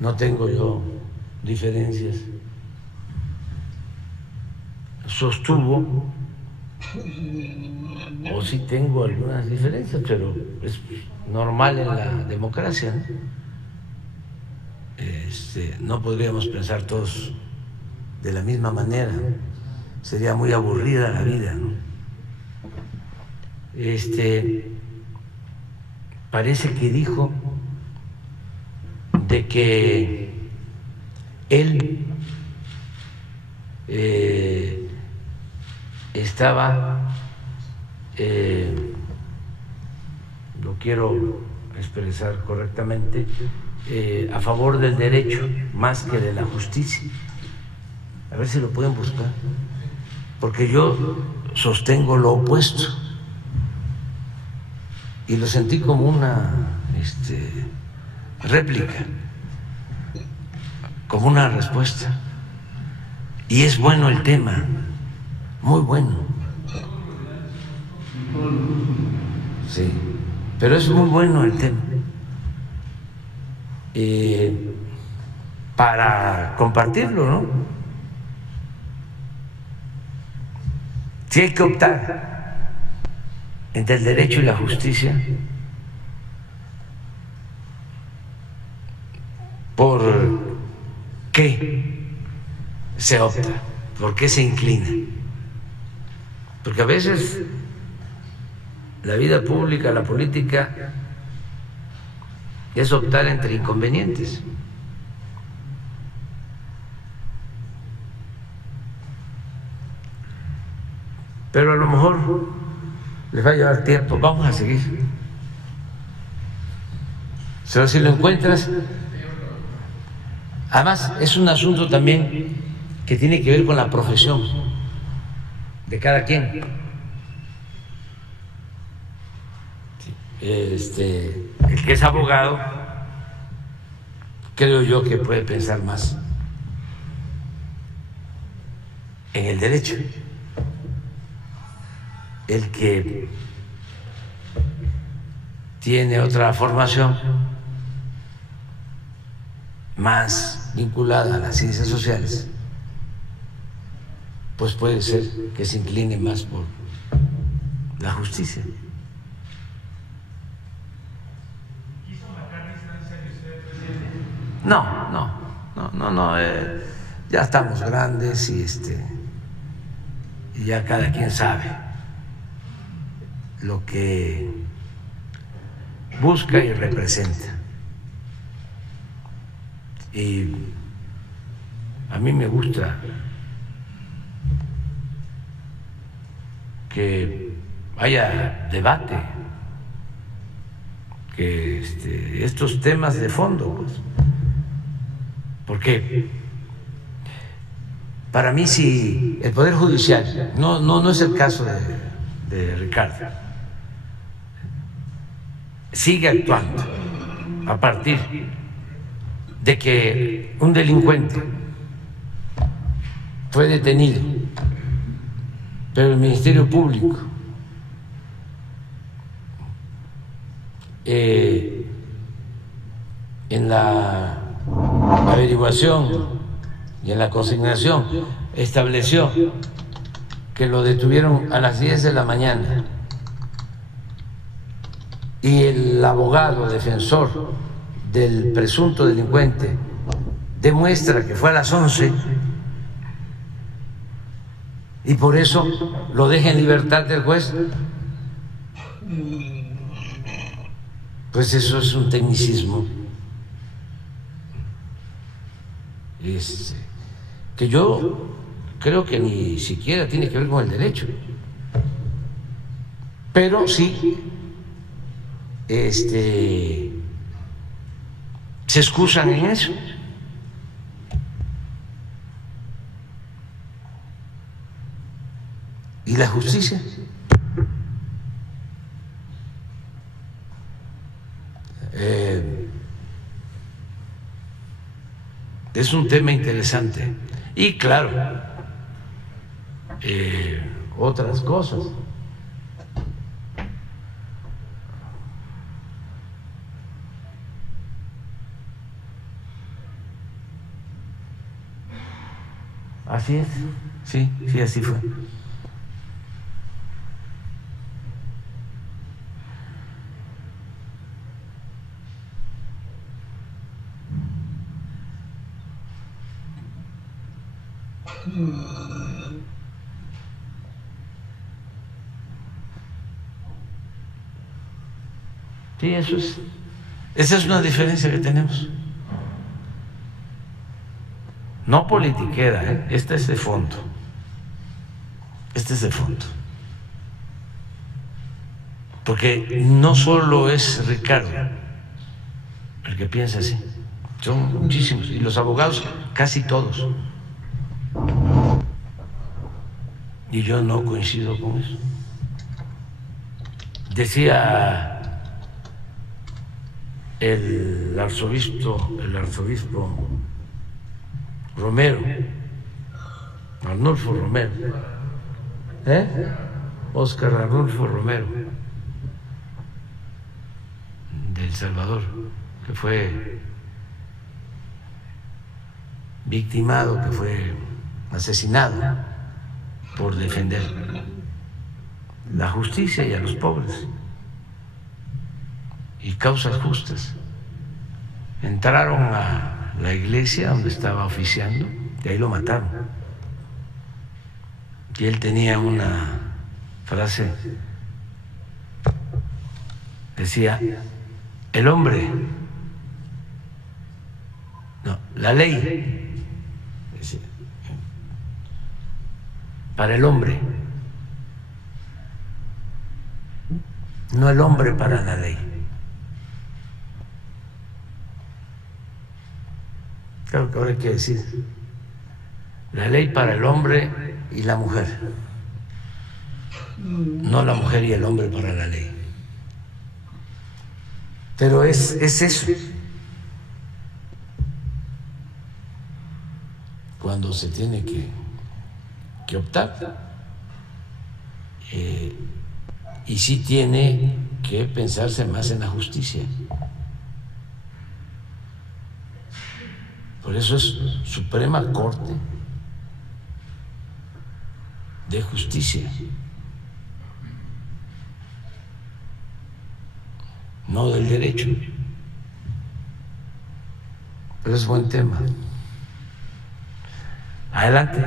no tengo yo diferencias, sostuvo, o sí tengo algunas diferencias, pero es normal en la democracia, ¿no? No podríamos pensar todos de la misma manera, ¿no? Sería muy aburrida la vida, ¿no? Parece que dijo de que él estaba, lo quiero expresar correctamente, a favor del derecho más que de la justicia. A ver si lo pueden buscar, porque yo sostengo lo opuesto y lo sentí como una réplica, como una respuesta. Y es bueno el tema, muy bueno. Sí, pero es muy bueno el tema. Para compartirlo, ¿no? Si hay que optar entre el derecho y la justicia, ¿por qué se opta? ¿Por qué se inclina? Porque a veces la vida pública, la política, es optar entre inconvenientes. Pero a lo mejor les va a llevar tiempo, vamos a seguir. Pero si lo encuentras, además es un asunto también que tiene que ver con la profesión de cada quien. El que es abogado, creo yo que puede pensar más en el derecho. El que tiene otra formación más vinculada a las ciencias sociales, pues puede ser que se incline más por la justicia. No, ya estamos grandes y ya cada quien sabe lo que busca y representa. Y a mí me gusta que haya debate, que estos temas de fondo, pues, porque para mí si el Poder Judicial, no es el caso de Ricardo, sigue actuando a partir de que un delincuente fue detenido, pero el Ministerio Público en la averiguación y en la consignación estableció que lo detuvieron a las 10 de la mañana y el abogado defensor del presunto delincuente demuestra que fue a las 11 y por eso lo deja en libertad del juez, pues eso es un tecnicismo que yo creo que ni siquiera tiene que ver con el derecho, pero sí se excusan en eso. ¿Y la justicia? Es un tema interesante. Y claro, otras cosas. Así es, sí, así fue. Sí, esa es una diferencia que tenemos. No politiquera, ¿eh? Esta es de fondo. Este es de fondo. Porque no solo es Ricardo el que piensa así, son muchísimos, y los abogados casi todos. Y yo no coincido con eso. Decía el arzobispo Romero, Arnulfo Romero, Óscar Arnulfo Romero, de El Salvador, que fue victimado, que fue asesinado por defender la justicia y a los pobres y causas justas. Entraron a la iglesia donde estaba oficiando y ahí lo mataron. Y él tenía una frase, decía: el hombre, no, la ley, decía, para el hombre, no el hombre para la ley. Claro que ahora hay que decir la ley para el hombre y la mujer, no la mujer y el hombre para la ley. Pero es eso. Cuando se tiene que optar, y sí tiene que pensarse más en la justicia. Por eso es Suprema Corte de Justicia, no del derecho. Pero es buen tema. Adelante.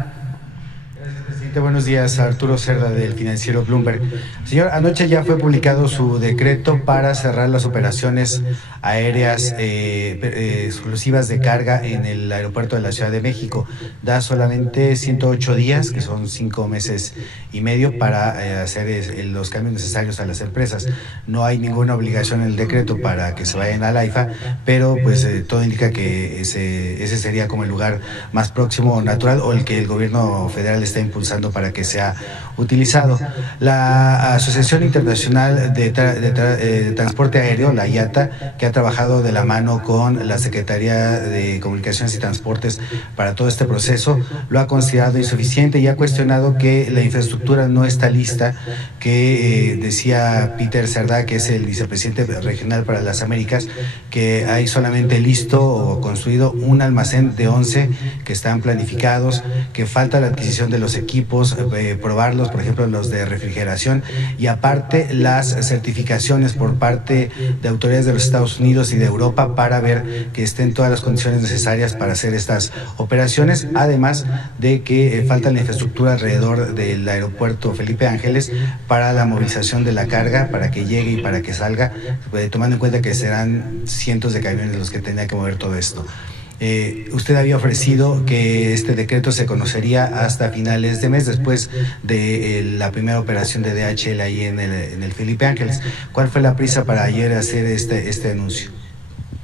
Gracias, presidente. Buenos días, Arturo Cerda, del financiero Bloomberg. Señor, anoche ya fue publicado su decreto para cerrar las operaciones aéreas exclusivas de carga en el aeropuerto de la Ciudad de México. Da solamente 108 días, que son 5 meses y medio, para hacer los cambios necesarios a las empresas. No hay ninguna obligación en el decreto para que se vayan al AIFA, pero pues todo indica que ese sería como el lugar más próximo o natural, o el que el gobierno federal está impulsando para que sea utilizado. La Asociación Internacional de Transporte Aéreo, la IATA, que ha trabajado de la mano con la Secretaría de Comunicaciones y Transportes para todo este proceso, lo ha considerado insuficiente y ha cuestionado que la infraestructura no está lista, que decía Peter Cerda, que es el vicepresidente regional para las Américas, que hay solamente listo o construido un almacén de 11 que están planificados, que falta la adquisición de los equipos, probarlos, por ejemplo los de refrigeración, y aparte las certificaciones por parte de autoridades de los Estados Unidos y de Europa para ver que estén todas las condiciones necesarias para hacer estas operaciones, además de que falta la infraestructura alrededor del aeropuerto Felipe Ángeles para la movilización de la carga, para que llegue y para que salga, tomando en cuenta que serán cientos de camiones los que tendrán que mover todo esto. Usted había ofrecido que este decreto se conocería hasta finales de mes, después de la primera operación de DHL ahí en el Felipe Ángeles. ¿Cuál fue la prisa para ayer hacer este anuncio?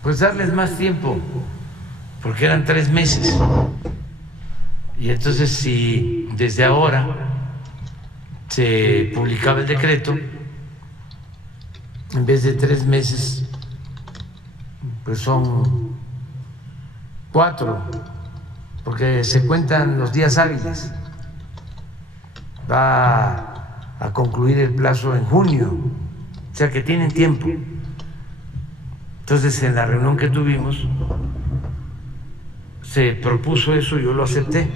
Pues darles más tiempo, porque eran 3 meses. Y entonces, si desde ahora se publicaba el decreto, en vez de 3 meses, pues son 4, porque se cuentan los días hábiles. Va a concluir el plazo en junio, o sea que tienen tiempo. Entonces, en la reunión que tuvimos, se propuso eso, yo lo acepté.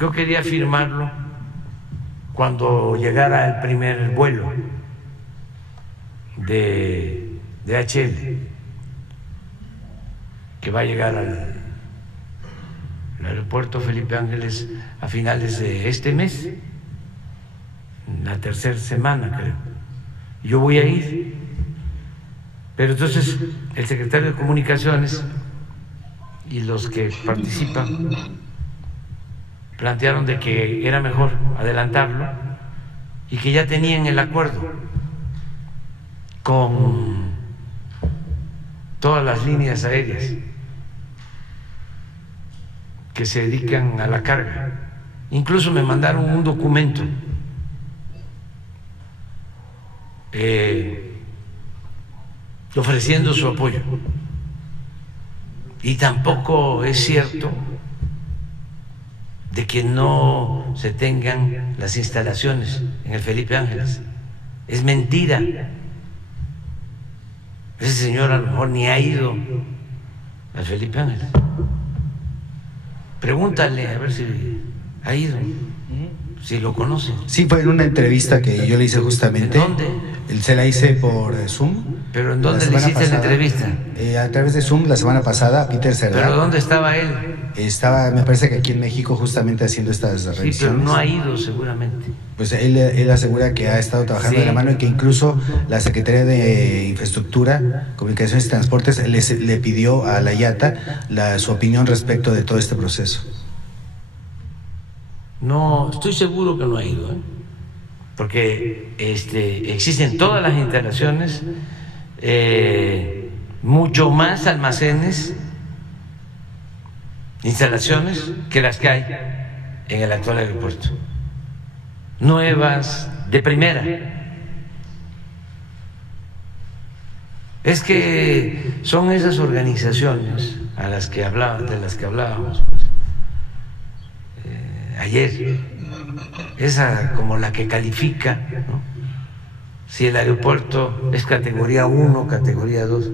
Yo quería firmarlo cuando llegara el primer vuelo de DHL, que va a llegar al aeropuerto Felipe Ángeles a finales de este mes, la tercera semana creo. Yo voy a ir, pero entonces el secretario de Comunicaciones y los que participan plantearon de que era mejor adelantarlo y que ya tenían el acuerdo con todas las líneas aéreas que se dedican a la carga. Incluso me mandaron un documento ofreciendo su apoyo. Y tampoco es cierto de que no se tengan las instalaciones en el Felipe Ángeles. Es mentira. Ese señor a lo mejor ni ha ido al Felipe Ángeles. Pregúntale a ver si ha ido, si lo conoce. Sí, fue en una entrevista que yo le hice justamente. ¿En dónde? Se la hice por Zoom. ¿Pero en dónde le hiciste la entrevista? A través de Zoom la semana pasada, a Peter Cerdá. ¿Pero dónde estaba él? Estaba, me parece que aquí en México justamente haciendo estas revisiones. Sí, pero no ha ido seguramente. Pues él asegura que ha estado trabajando de la mano y que incluso la Secretaría de Infraestructura, Comunicaciones y Transportes le pidió a la IATA su opinión respecto de todo este proceso. No, estoy seguro que no ha ido, porque existen todas las instalaciones, mucho más almacenes, instalaciones que las que hay en el actual aeropuerto, nuevas, de primera. Es que son esas organizaciones a las que de las que hablábamos ayer, esa como la que califica, ¿no?, si el aeropuerto es categoría 1, categoría 2.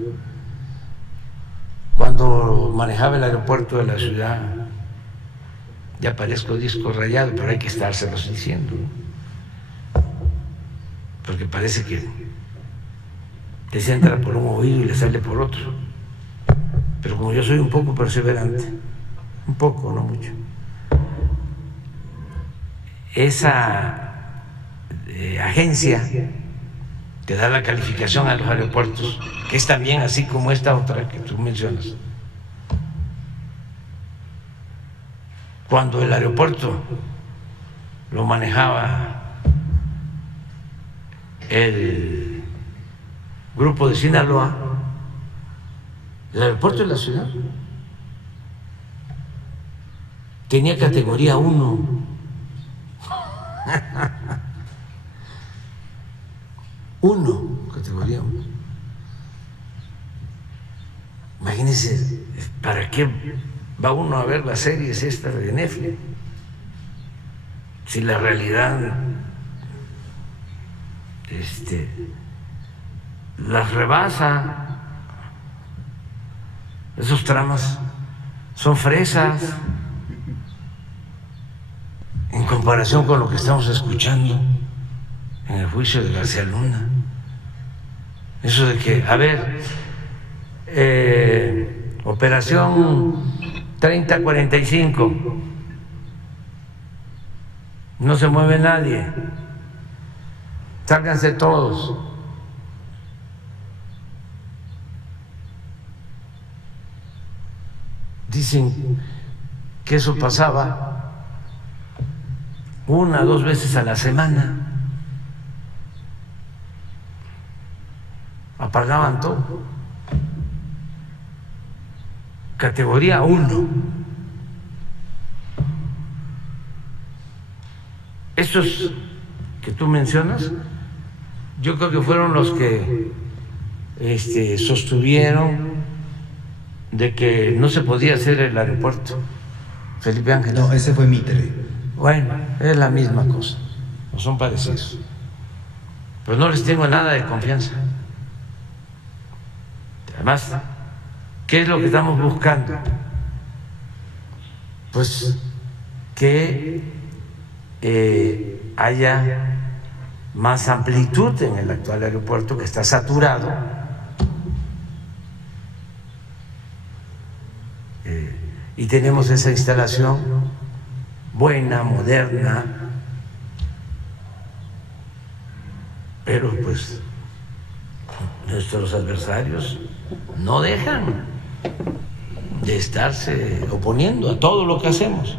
Cuando manejaba el aeropuerto de la ciudad, ya parezco disco rayado, pero hay que estárselos diciendo, ¿no?, porque parece que les entra por un oído y les sale por otro. Pero como yo soy un poco perseverante, un poco, no mucho, esa agencia que da la calificación a los aeropuertos, que es también así como esta otra que tú mencionas. Cuando el aeropuerto lo manejaba el grupo de Sinaloa, el aeropuerto de la ciudad tenía categoría 1. Categoría 1. Imagínense, ¿para qué va uno a ver las series estas de Netflix si la realidad las rebasa? Esos tramas son fresas en comparación con lo que estamos escuchando en el juicio de García Luna. Eso de que, a ver, operación 3045, no se mueve nadie, sálganse todos. Dicen que eso pasaba 1 o 2 veces a la semana. Apagaban todo. Categoría 1. Estos que tú mencionas, yo creo que fueron los que sostuvieron de que no se podía hacer el aeropuerto Felipe Ángeles. No, ese fue Mitre. Bueno, es la misma cosa, o son parecidos, pero no les tengo nada de confianza. Además, ¿qué es lo que estamos buscando? pues que haya más amplitud en el actual aeropuerto que está saturado, y tenemos esa instalación buena, moderna, pero pues nuestros adversarios no dejan de estarse oponiendo a todo lo que hacemos.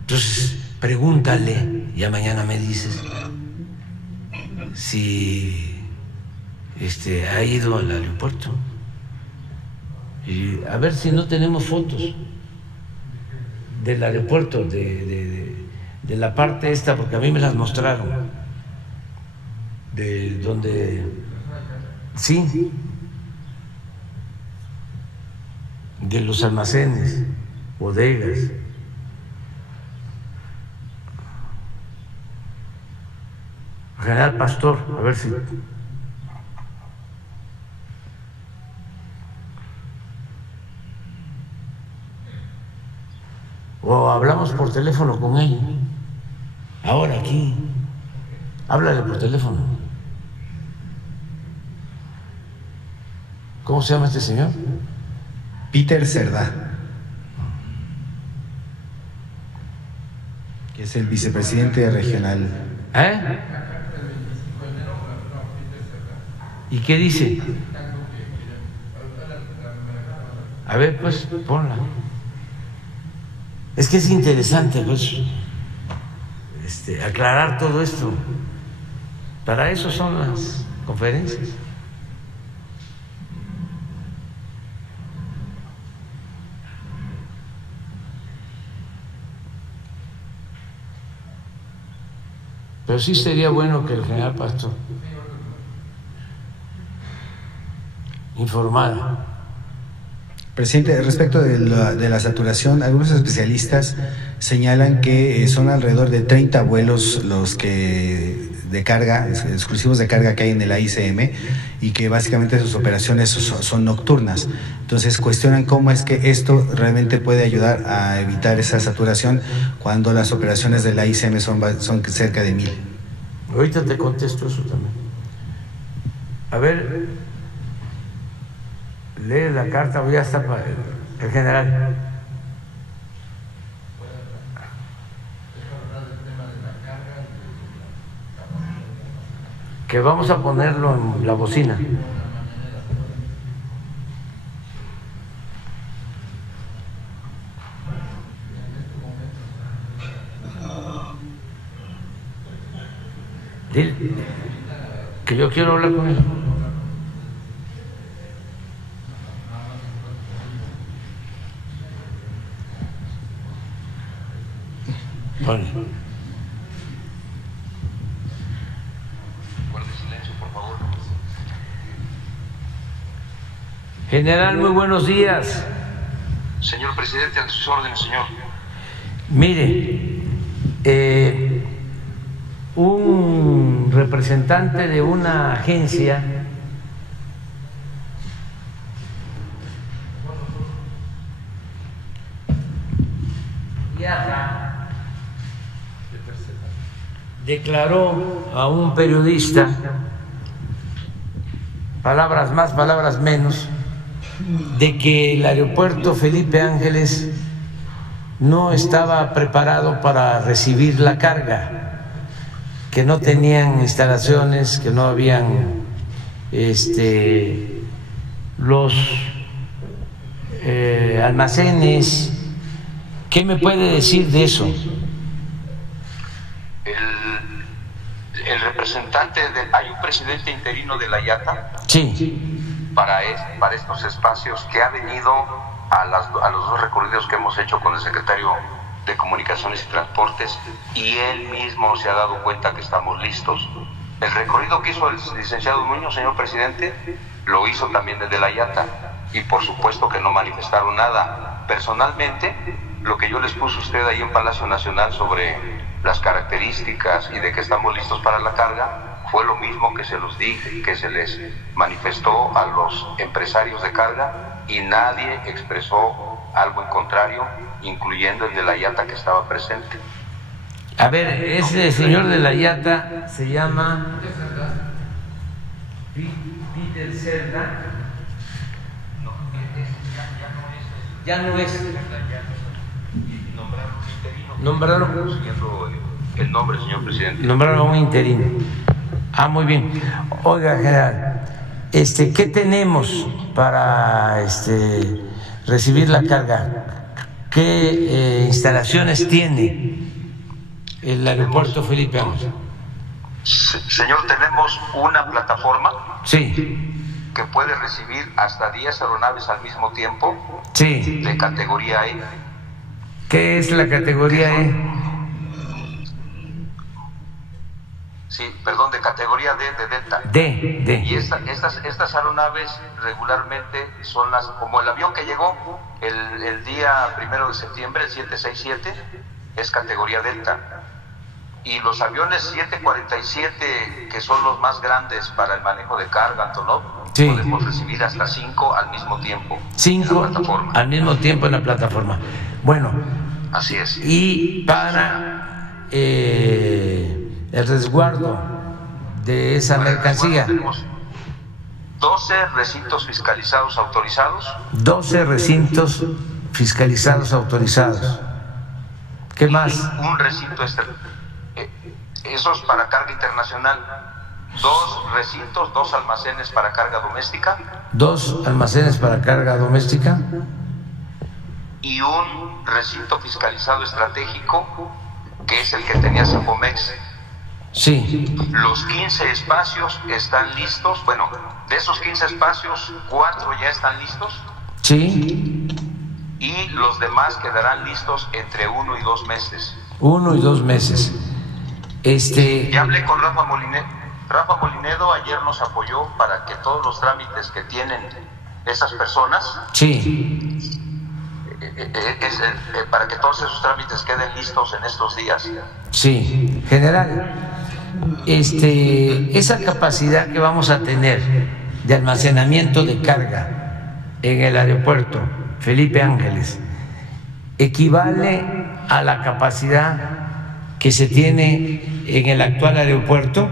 Entonces, pregúntale, ya mañana me dices si ha ido al aeropuerto, y a ver si no tenemos fotos del aeropuerto, de la parte esta, porque a mí me las mostraron, de donde, sí, de los almacenes, bodegas. General Pastor, a ver si... O hablamos por teléfono con él. Ahora aquí. Háblale por teléfono. ¿Cómo se llama este señor? Peter Cerdá, que es el vicepresidente regional. ¿Eh? ¿Y qué dice? A ver, pues, ponla. Es que es interesante, pues, aclarar todo esto. Para eso son las conferencias. Pero sí sería bueno que el general Pastor informara. Presidente, respecto de la saturación, algunos especialistas señalan que son alrededor de 30 vuelos los que de carga, exclusivos de carga que hay en el AICM, y que básicamente sus operaciones son nocturnas. Entonces cuestionan cómo es que esto realmente puede ayudar a evitar esa saturación cuando las operaciones del AICM son cerca de 1000. Ahorita te contesto eso también. A ver, lee la carta, voy a estar para el general. Que vamos a ponerlo en la bocina. Dile que yo quiero hablar con él. Vale. Guarde silencio, por favor. General, muy buenos días. Señor presidente, ante sus órdenes, señor. Mire, un representante de una agencia declaró a un periodista, palabras más, palabras menos, de que el aeropuerto Felipe Ángeles no estaba preparado para recibir la carga, que no tenían instalaciones, que no habían los almacenes. ¿Qué me puede decir de eso? El representante hay un presidente interino de la IATA. Sí. Para estos espacios, que ha venido a los dos recorridos que hemos hecho con el secretario de Comunicaciones y Transportes, y él mismo se ha dado cuenta que estamos listos. El recorrido que hizo el licenciado Muñoz, señor presidente, lo hizo también desde la IATA, y por supuesto que no manifestaron nada. Personalmente, lo que yo les puse a usted ahí en Palacio Nacional sobre las características y de que estamos listos para la carga, fue lo mismo que se los dije, que se les manifestó a los empresarios de carga, y nadie expresó algo en contrario, incluyendo el de la IATA que estaba presente. A ver, ese señor de la IATA se llama Peter Cerda. Ya no es. Nombraron Siguiendo el nombre, señor presidente. Nombraron a un interino. Ah, muy bien. Oiga, general, ¿qué tenemos para recibir la carga? ¿Qué instalaciones tiene el aeropuerto Felipe Ángeles? Señor, tenemos una plataforma Sí, que puede recibir hasta 10 aeronaves al mismo tiempo sí. de categoría E. ¿Qué es la categoría E? Sí, perdón, de categoría D, de Delta. D. Y estas aeronaves regularmente son las, como el avión que llegó el día 1 de septiembre, el 767, es categoría Delta. Y los aviones 747, que son los más grandes para el manejo de carga, Antonov, Sí. podemos recibir hasta 5 al mismo tiempo. 5 en la plataforma. al mismo tiempo en la plataforma. Bueno, Así es. y para el resguardo de esa mercancía, Tenemos 12 recintos fiscalizados autorizados. 12 recintos fiscalizados autorizados. ¿Qué más? Un recinto esos para carga internacional. 2 recintos, 2 almacenes para carga doméstica. 2 almacenes para carga doméstica. Y un recinto fiscalizado estratégico, que es el que tenía Cepomex. Sí, Los 15 espacios están listos. Bueno, de esos 15 espacios, 4 ya están listos. sí. Y los demás quedarán listos entre 1 y 2 meses. 1 y 2 meses. Ya hablé con Rafa Molinedo. Rafa Molinedo ayer nos apoyó para que todos los trámites que tienen esas personas, Sí, para que todos esos trámites queden listos en estos días. sí. General, esa capacidad que vamos a tener de almacenamiento de carga en el aeropuerto Felipe Ángeles equivale a la capacidad que se tiene en el actual aeropuerto.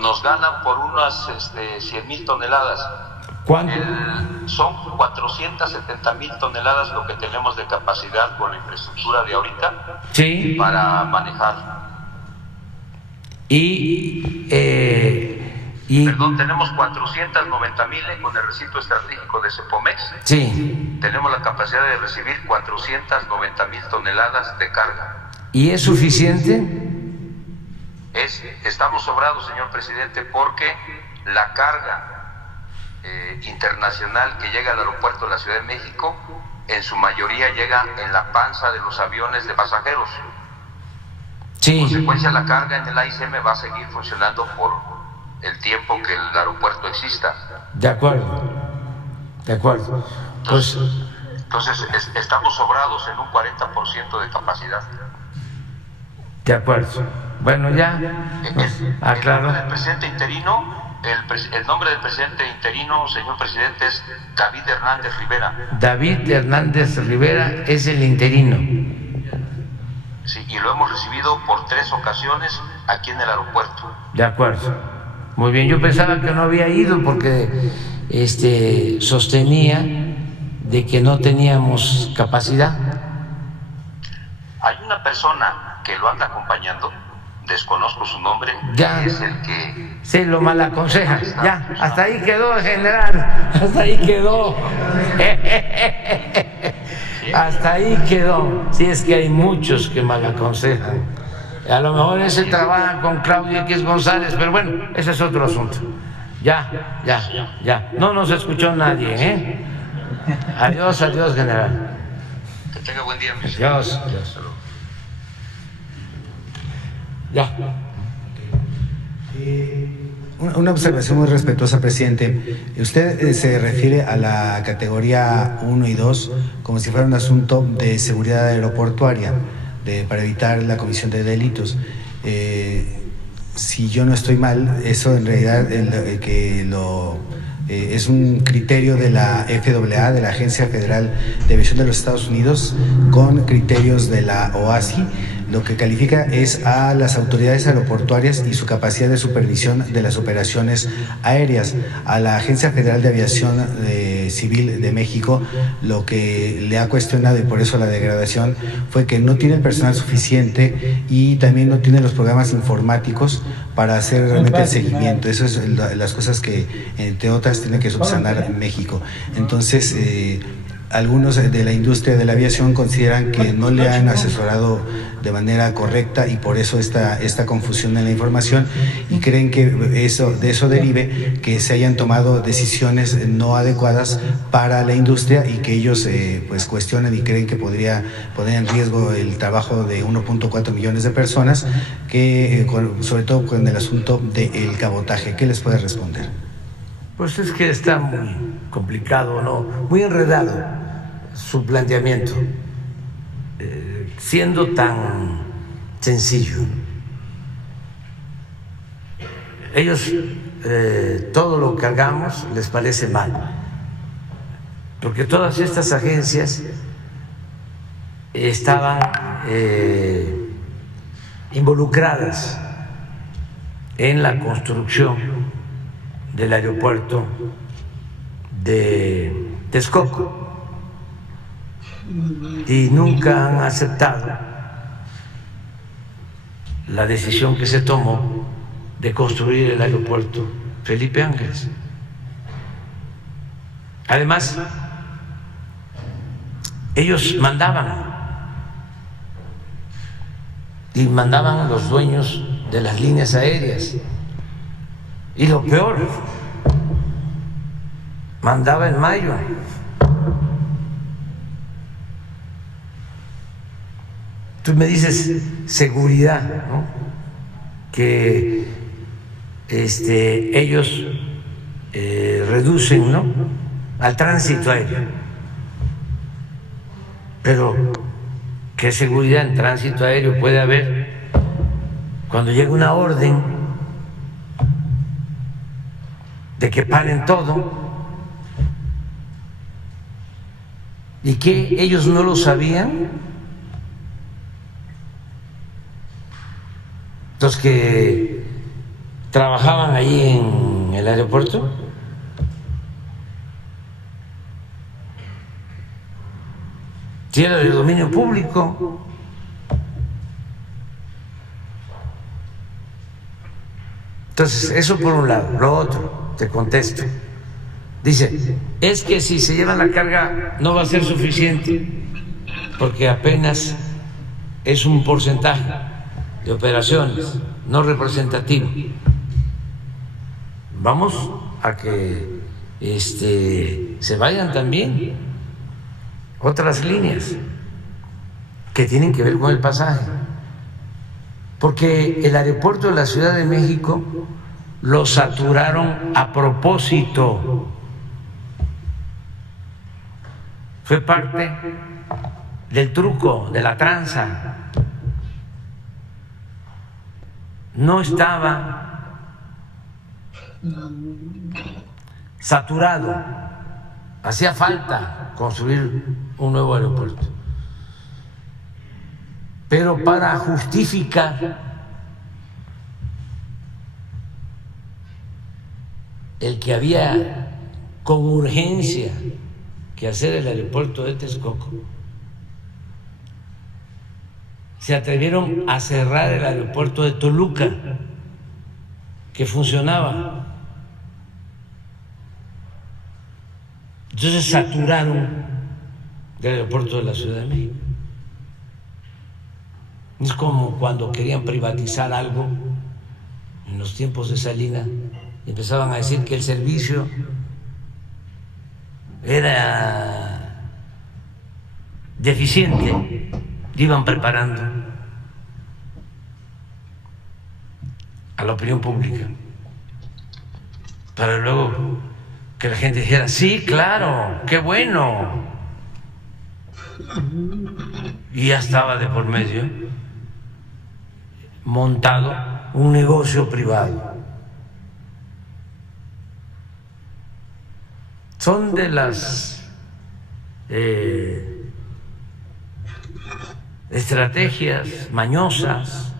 Nos ganan por unas 100,000 toneladas. ¿Cuánto? Son 470,000 toneladas lo que tenemos de capacidad con la infraestructura de ahorita Sí. para manejar. Perdón, tenemos 490,000 con el recinto estratégico de Cepomex. Sí. Tenemos la capacidad de recibir 490,000 toneladas de carga. ¿Y es suficiente? Estamos sobrados, señor presidente, porque la carga internacional que llega al aeropuerto de la Ciudad de México, en su mayoría llega en la panza de los aviones de pasajeros. En Sí. consecuencia, la carga en el AICM va a seguir funcionando por el tiempo que el aeropuerto exista. De acuerdo. De acuerdo. Pues Entonces, estamos sobrados en un 40% de capacidad. de acuerdo. Bueno, ya aclaro. El presidente interino, el nombre del presidente interino, señor presidente, es David Hernández Rivera. David Hernández Rivera es el interino. Sí, y lo hemos recibido por 3 ocasiones aquí en el aeropuerto. De acuerdo. Muy bien, yo pensaba que no había ido porque sostenía de que no teníamos capacidad. Hay una persona que lo anda acompañando, desconozco su nombre, Ya. que es el que... Sí, lo mal aconseja. Ya, hasta ahí quedó, general. Hasta ahí quedó. Hasta ahí quedó. Sí, es que hay muchos que mal aconsejan. A lo mejor ese trabaja con Claudia X González, pero bueno, ese es otro asunto. Ya. No nos escuchó nadie, ¿eh? Adiós, general. Que tenga buen día, mi señor. Adiós. Ya. Una observación muy respetuosa, presidente. Usted se refiere a la categoría 1 y 2 como si fuera un asunto de seguridad aeroportuaria, para evitar la comisión de delitos. Si yo no estoy mal, eso en realidad que lo Es un criterio de la FAA, de la Agencia Federal de Aviación de los Estados Unidos, con criterios de la OASI. Lo que califica es a las autoridades aeroportuarias y su capacidad de supervisión de las operaciones aéreas. A la Agencia Federal de Aviación Civil de México, lo que le ha cuestionado, y por eso la degradación, fue que no tiene el personal suficiente y también no tiene los programas informáticos para hacer realmente el seguimiento. Eso es las cosas que, entre otras, tiene que subsanar en México. Entonces, algunos de la industria de la aviación consideran que no le han asesorado de manera correcta y por eso esta confusión en la información, y creen que de eso derive que se hayan tomado decisiones no adecuadas para la industria y que ellos pues cuestionan y creen que podría poner en riesgo el trabajo de 1.4 millones de personas, que sobre todo con el asunto del cabotaje. ¿Qué les puede responder? Pues es que está muy complicado, ¿no? Muy enredado su planteamiento, siendo tan sencillo. Ellos todo lo que hagamos les parece mal, porque todas estas agencias estaban involucradas en la construcción del aeropuerto de Texcoco y nunca han aceptado la decisión que se tomó de construir el aeropuerto Felipe Ángeles. Además, ellos mandaban a los dueños de las líneas aéreas. Y lo peor, mandaba en mayo. Tú me dices seguridad, ¿no? Que ellos reducen, ¿no?, al tránsito aéreo. Pero ¿qué seguridad en tránsito aéreo puede haber cuando llega una orden de que paren todo y que ellos no lo sabían? Los que trabajaban ahí en el aeropuerto, si era de dominio público. Entonces, eso por un lado. Lo otro, te contesto. Dice, es que si se llevan la carga no va a ser suficiente, porque apenas es un porcentaje de operaciones, no representativo. Vamos a que se vayan también otras líneas que tienen que ver con el pasaje, porque el aeropuerto de la Ciudad de México lo saturaron a propósito. Fue parte del truco, de la tranza. No estaba saturado, hacía falta construir un nuevo aeropuerto. Pero para justificar el que había con urgencia que hacer el aeropuerto de Texcoco, se atrevieron a cerrar el aeropuerto de Toluca, que funcionaba. Entonces saturaron el aeropuerto de la Ciudad de México. Es como cuando querían privatizar algo en los tiempos de Salinas, empezaban a decir que el servicio era deficiente, iban preparando a la opinión pública para luego que la gente dijera, sí, claro, qué bueno, y ya estaba de por medio montado un negocio privado. son de las estrategias mañosas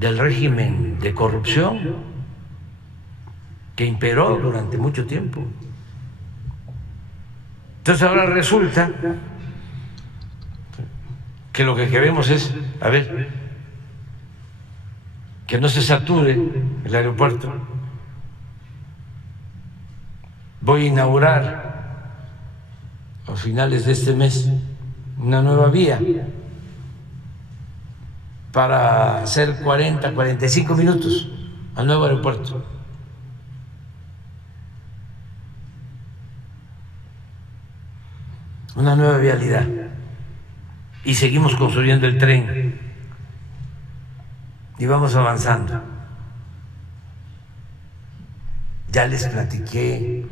del régimen de corrupción que imperó durante mucho tiempo. Entonces ahora resulta que lo que queremos es, a ver, que no se sature el aeropuerto. Voy a inaugurar a finales de este mes una nueva vía para hacer 40, 45 minutos al nuevo aeropuerto. Una nueva vialidad. Y seguimos construyendo el tren. Y vamos avanzando. Ya les platiqué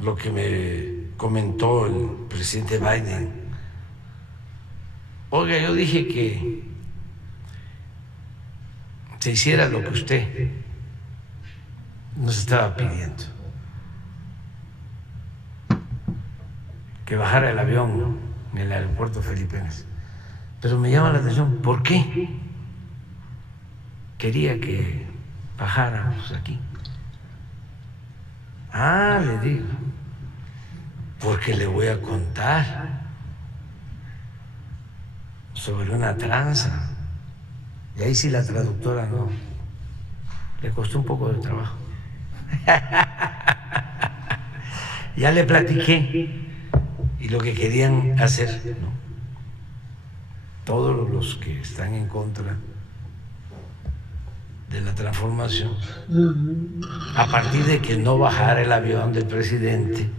lo que me comentó el presidente Biden. Oiga, yo dije que se hiciera lo que usted nos estaba pidiendo, que bajara el avión en el aeropuerto Felipe Ángeles. Pero me llama la atención, ¿por qué quería que bajáramos aquí? Le digo, porque le voy a contar sobre una tranza. Y ahí sí la traductora no, le costó un poco de trabajo. Ya le platiqué y lo que querían hacer, ¿no? Todos los que están en contra de la transformación, a partir de que no bajara el avión del presidente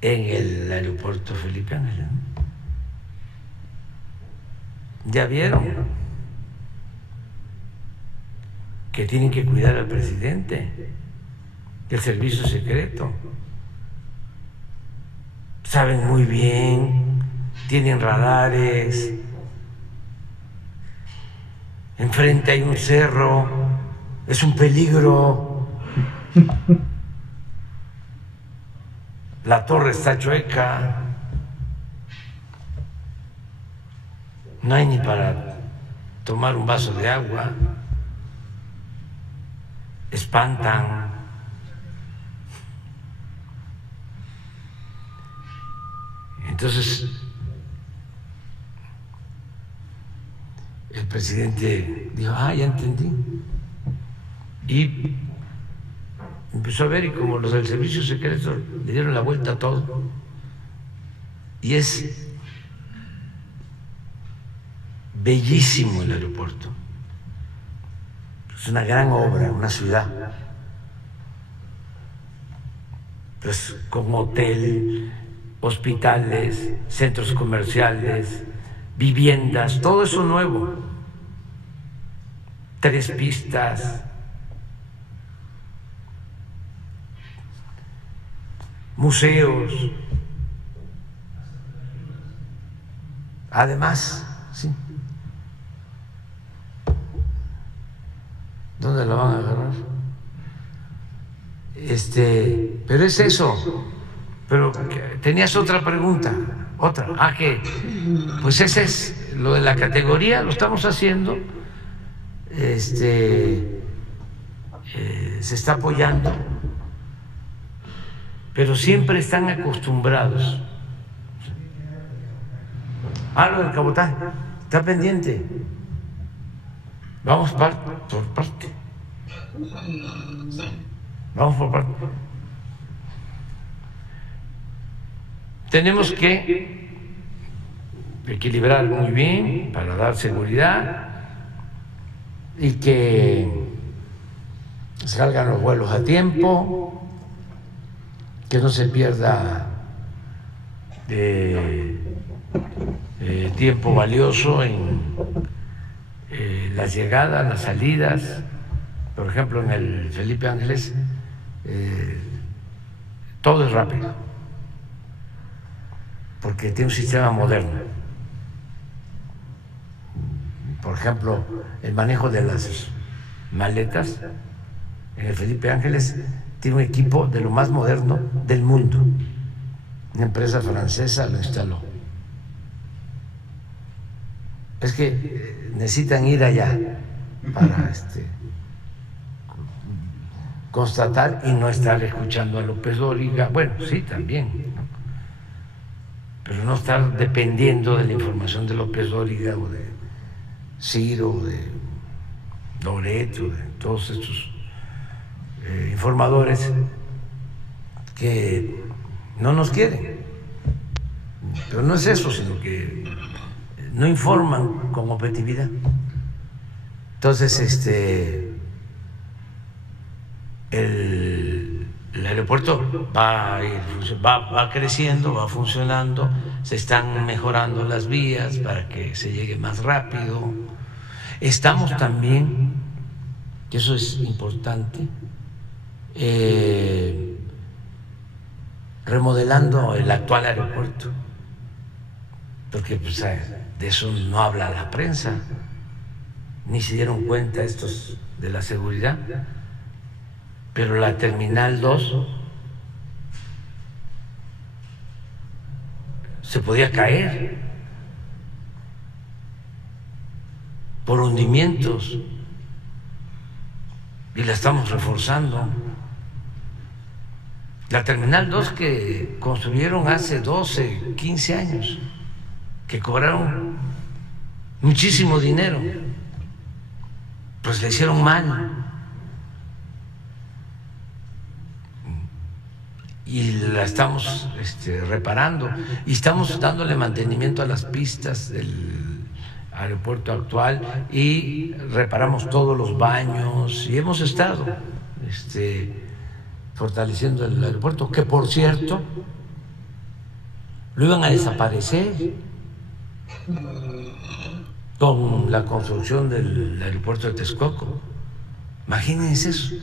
en el aeropuerto Felipe Ángeles. Ya vieron que tienen que cuidar al presidente, el servicio secreto. Saben muy bien, tienen radares. Enfrente hay un cerro, es un peligro. La torre está chueca. No hay ni para tomar un vaso de agua. Espantan. Entonces, el presidente dijo, ya entendí. Y empezó a ver, y como los del servicio secreto le dieron la vuelta a todo, y es bellísimo el aeropuerto. Es una gran obra, una ciudad. Pues con hotel, hospitales, centros comerciales, viviendas, todo eso nuevo. 3 pistas, museos. Además, sí. ¿Dónde la van a agarrar? Pero es eso. Pero tenías otra pregunta, otra. Que pues ese es lo de la categoría, lo estamos haciendo. Se está apoyando, pero siempre están acostumbrados. Lo del cabotaje está pendiente. Vamos por parte. Vamos por parte. Tenemos que equilibrar muy bien para dar seguridad y que salgan los vuelos a tiempo, que no se pierda tiempo valioso en las llegadas, las salidas. Por ejemplo, en el Felipe Ángeles todo es rápido, porque tiene un sistema moderno ejemplo, el manejo de las maletas en el Felipe Ángeles tiene un equipo de lo más moderno del mundo. Una empresa francesa lo instaló. Es que necesitan ir allá para constatar y no estar escuchando a López Dóriga. Bueno, sí, también, ¿no? Pero no estar dependiendo de la información de López Dóriga o de Ciro, o de Loreto, de todos estos informadores que no nos quieren. Pero no es eso, sino que no informan con objetividad. Entonces, el aeropuerto va creciendo, va funcionando, se están mejorando las vías para que se llegue más rápido. Estamos también, y eso es importante, remodelando el actual aeropuerto, porque pues, de eso no habla la prensa, ni se dieron cuenta estos de la seguridad, pero la Terminal 2 se podía caer por hundimientos y la estamos reforzando. La Terminal 2 que construyeron hace 12, 15 años, que cobraron muchísimo dinero, pues le hicieron mal. Y la estamos reparando y estamos dándole mantenimiento a las pistas del aeropuerto actual y reparamos todos los baños y hemos estado fortaleciendo el aeropuerto, que por cierto lo iban a desaparecer con la construcción del aeropuerto de Texcoco. Imagínense eso.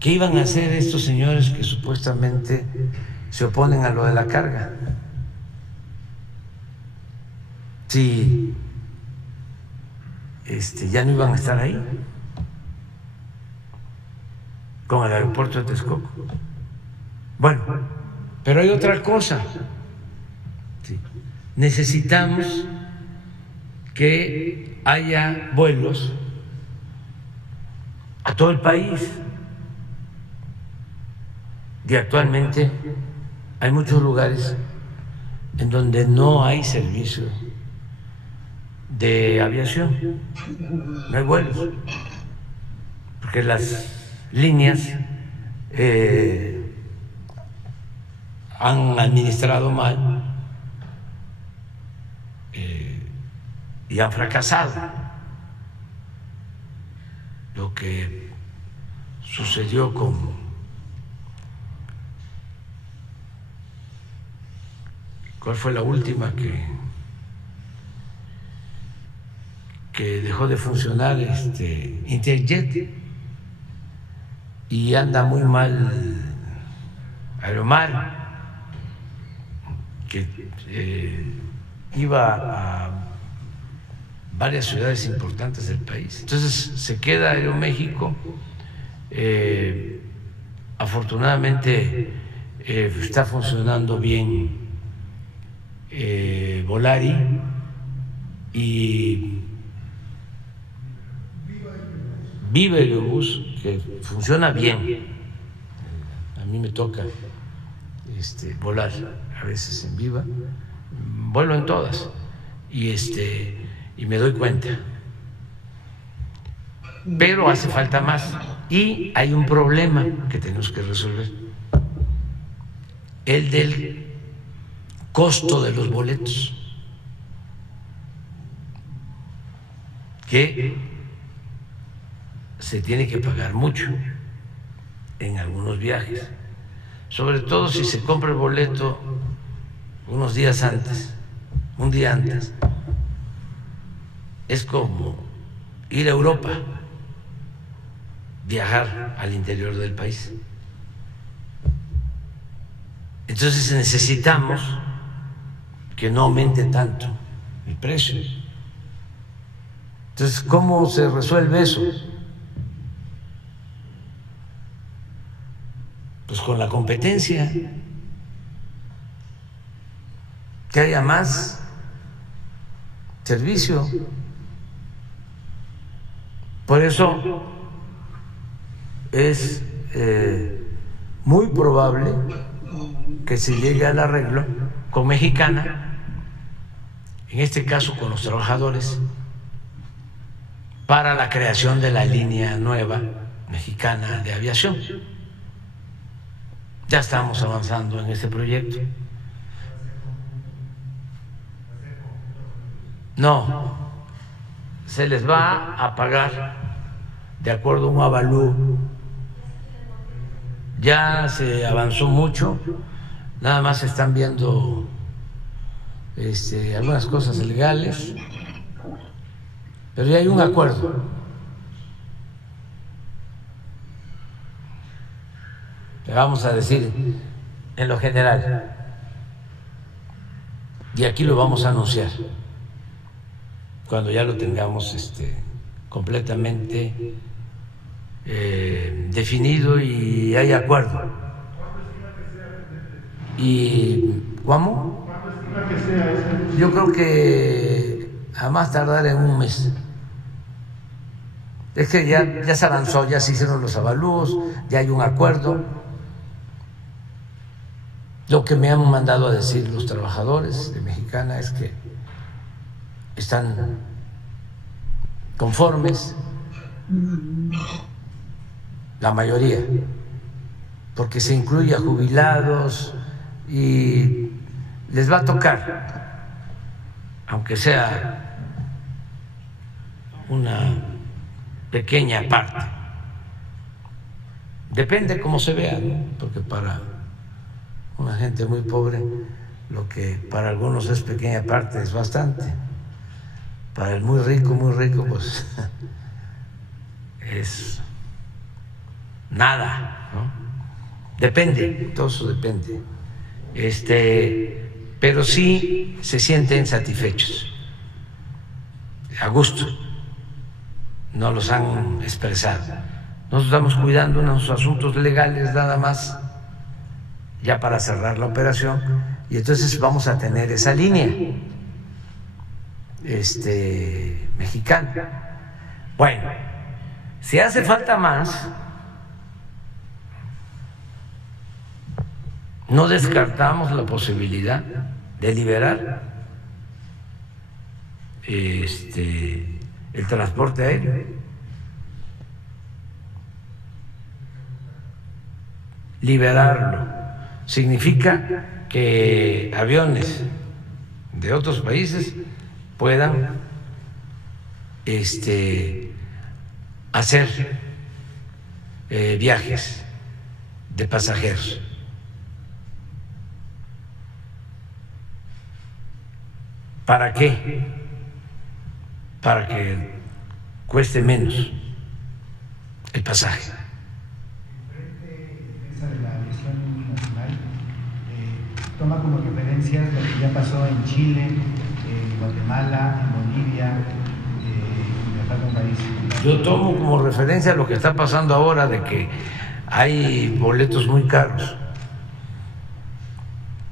¿Qué iban a hacer estos señores que supuestamente se oponen a lo de la carga? Si ya no iban a estar ahí con el aeropuerto de Texcoco. Bueno, pero hay otra cosa. Sí. Necesitamos que haya vuelos a todo el país. Y actualmente hay muchos lugares en donde no hay servicio de aviación, no hay vuelos, porque las líneas han administrado mal y han fracasado. Lo que sucedió con ¿cuál fue la última que dejó de funcionar? Interjet, y anda muy mal Aeromar, que iba a varias ciudades importantes del país. Entonces se queda Aeroméxico. Afortunadamente está funcionando bien Volari y Viva Aerobús, que funciona bien. A mí me toca volar a veces en Viva, vuelo en todas y me doy cuenta, pero hace falta más y hay un problema que tenemos que resolver, el del costo de los boletos, que se tiene que pagar mucho en algunos viajes, sobre todo si se compra el boleto unos días antes, un día antes. Es como ir a Europa, viajar al interior del país. Entonces necesitamos que no aumente tanto el precio. Entonces, ¿cómo se resuelve eso? Pues con la competencia, que haya más servicio. Por eso es muy probable que se llegue al arreglo con Mexicana, en este caso con los trabajadores, para la creación de la línea nueva mexicana de aviación. Ya estamos avanzando en ese proyecto. No, se les va a pagar de acuerdo a un avalúo. Ya se avanzó mucho, nada más se están viendo algunas cosas legales, pero ya hay un acuerdo. Le vamos a decir en lo general, y aquí lo vamos a anunciar cuando ya lo tengamos completamente definido y hay acuerdo. ¿Y cómo? Yo creo que a más tardar en un mes. Es que ya se avanzó, ya se hicieron los avalúos, ya hay un acuerdo. Lo que me han mandado a decir los trabajadores de Mexicana es que están conformes, la mayoría, porque se incluye a jubilados y les va a tocar, aunque sea una pequeña parte. Depende cómo se vea, ¿no? Porque para una gente muy pobre, lo que para algunos es pequeña parte es bastante. Para el muy rico, pues es nada, ¿no? Depende, todo eso depende. Pero sí se sienten satisfechos, a gusto, no los han expresado. Nosotros estamos cuidando unos asuntos legales nada más, ya para cerrar la operación, y entonces vamos a tener esa línea mexicana. Bueno, si hace falta más, no descartamos la posibilidad de liberar el transporte aéreo. Liberarlo significa que aviones de otros países puedan hacer viajes de pasajeros. ¿Para qué? Para que cueste menos el pasaje. Toma como referencia lo que ya pasó en Chile, en Guatemala, en Bolivia, y me falta un país. Yo tomo como referencia lo que está pasando ahora, de que hay boletos muy caros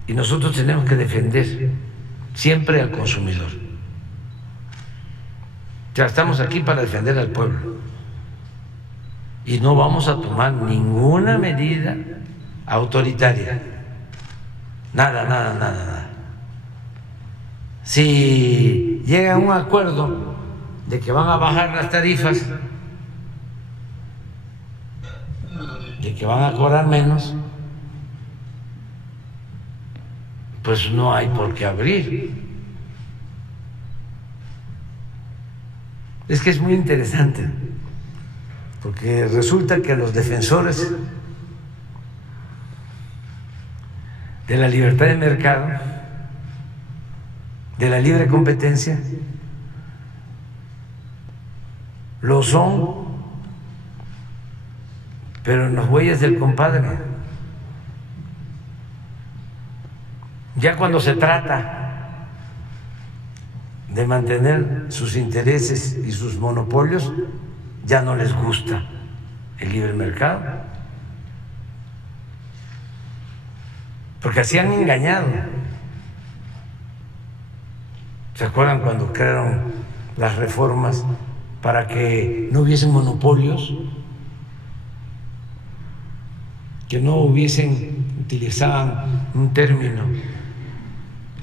y nosotros tenemos que defender siempre al consumidor. Ya estamos aquí para defender al pueblo y no vamos a tomar ninguna medida autoritaria. Nada. Si llega a un acuerdo de que van a bajar las tarifas, de que van a cobrar menos, pues no hay por qué abrir. Es que es muy interesante, porque resulta que los defensores de la libertad de mercado, de la libre competencia, lo son, pero en los bueyes del compadre. Ya cuando se trata de mantener sus intereses y sus monopolios, ya no les gusta el libre mercado, porque así han engañado. ¿Se acuerdan cuando crearon las reformas para que no hubiesen monopolios, que no hubiesen, utilizaban un término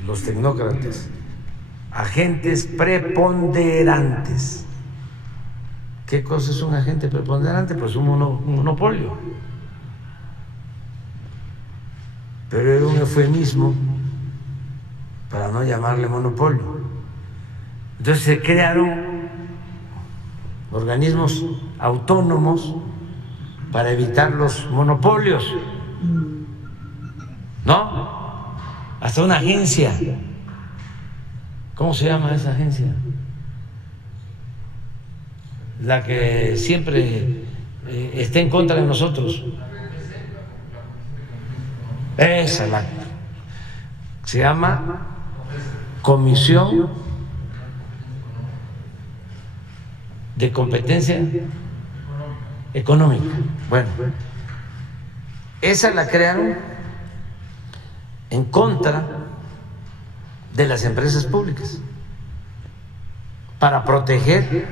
los tecnócratas, agentes preponderantes? ¿Qué cosa es un agente preponderante? Pues un monopolio. Pero era un eufemismo para no llamarle monopolio. Entonces se crearon organismos autónomos para evitar los monopolios, ¿no? Hasta una agencia. ¿Cómo se llama esa agencia? La que siempre está en contra de nosotros. Esa la se llama Comisión de Competencia Económica. Bueno, esa la crearon en contra de las empresas públicas para proteger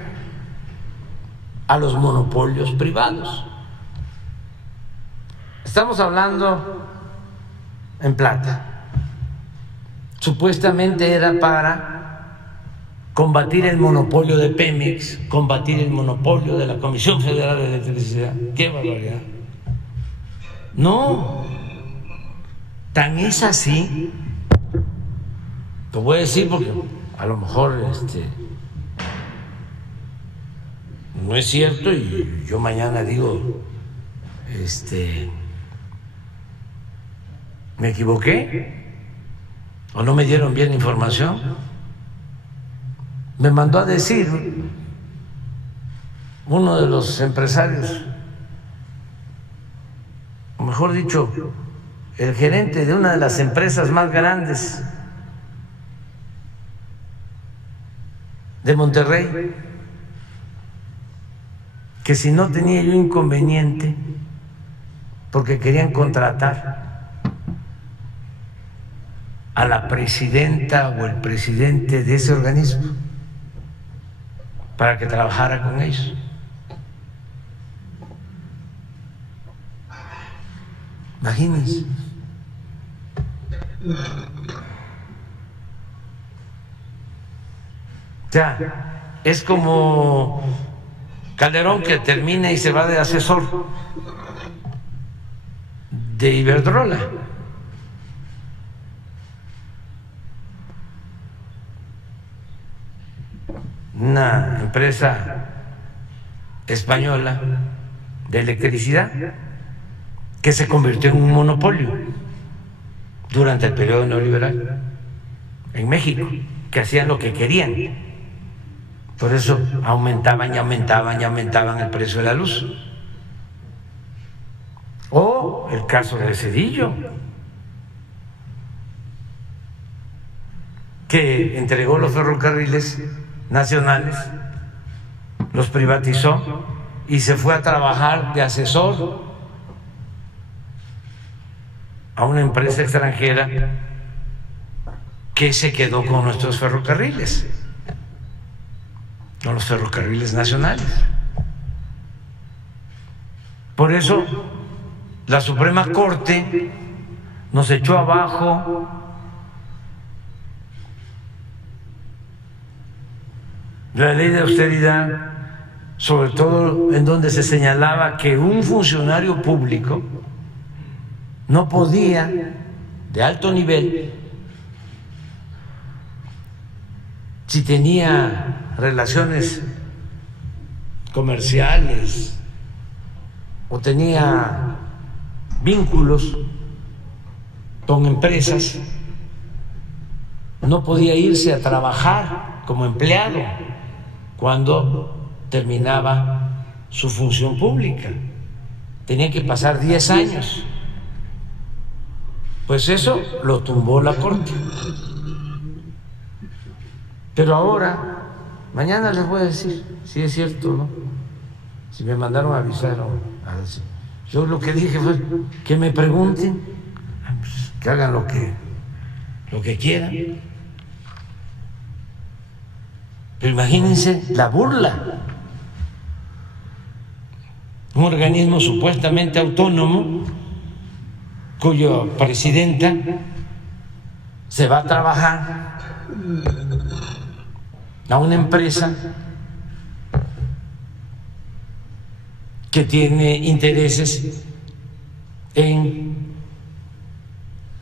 a los monopolios privados. Estamos hablando en plata. Supuestamente era para combatir el monopolio de Pemex, combatir el monopolio de la Comisión Federal de Electricidad. ¡Qué barbaridad! No, tan es así, lo voy a decir porque a lo mejor no es cierto y yo mañana digo, me equivoqué o no me dieron bien la información. Me mandó a decir uno de los empresarios, o mejor dicho, el gerente de una de las empresas más grandes de Monterrey, que si no tenía yo inconveniente porque querían contratar a la presidenta o el presidente de ese organismo para que trabajara con ellos. Imagínense. Ya, es como Calderón, que termina y se va de asesor de Iberdrola. Una empresa española de electricidad que se convirtió en un monopolio durante el periodo neoliberal en México, que hacían lo que querían. Por eso aumentaban y aumentaban y aumentaban el precio de la luz. O el caso de Zedillo, que entregó los ferrocarriles nacionales, los privatizó y se fue a trabajar de asesor a una empresa extranjera que se quedó con nuestros ferrocarriles, con los ferrocarriles nacionales. Por eso la Suprema Corte nos echó abajo la ley de austeridad, sobre todo en donde se señalaba que un funcionario público no podía, de alto nivel, si tenía relaciones comerciales o tenía vínculos con empresas, no podía irse a trabajar como empleado cuando terminaba su función pública. Tenía que pasar 10 años. Pues eso lo tumbó la Corte. Pero ahora, mañana les voy a decir si es cierto o no, si me mandaron a avisar o a decir. Yo lo que dije fue que me pregunten, pues, que hagan lo que quieran. Pero imagínense la burla. Un organismo supuestamente autónomo cuya presidenta se va a trabajar a una empresa que tiene intereses en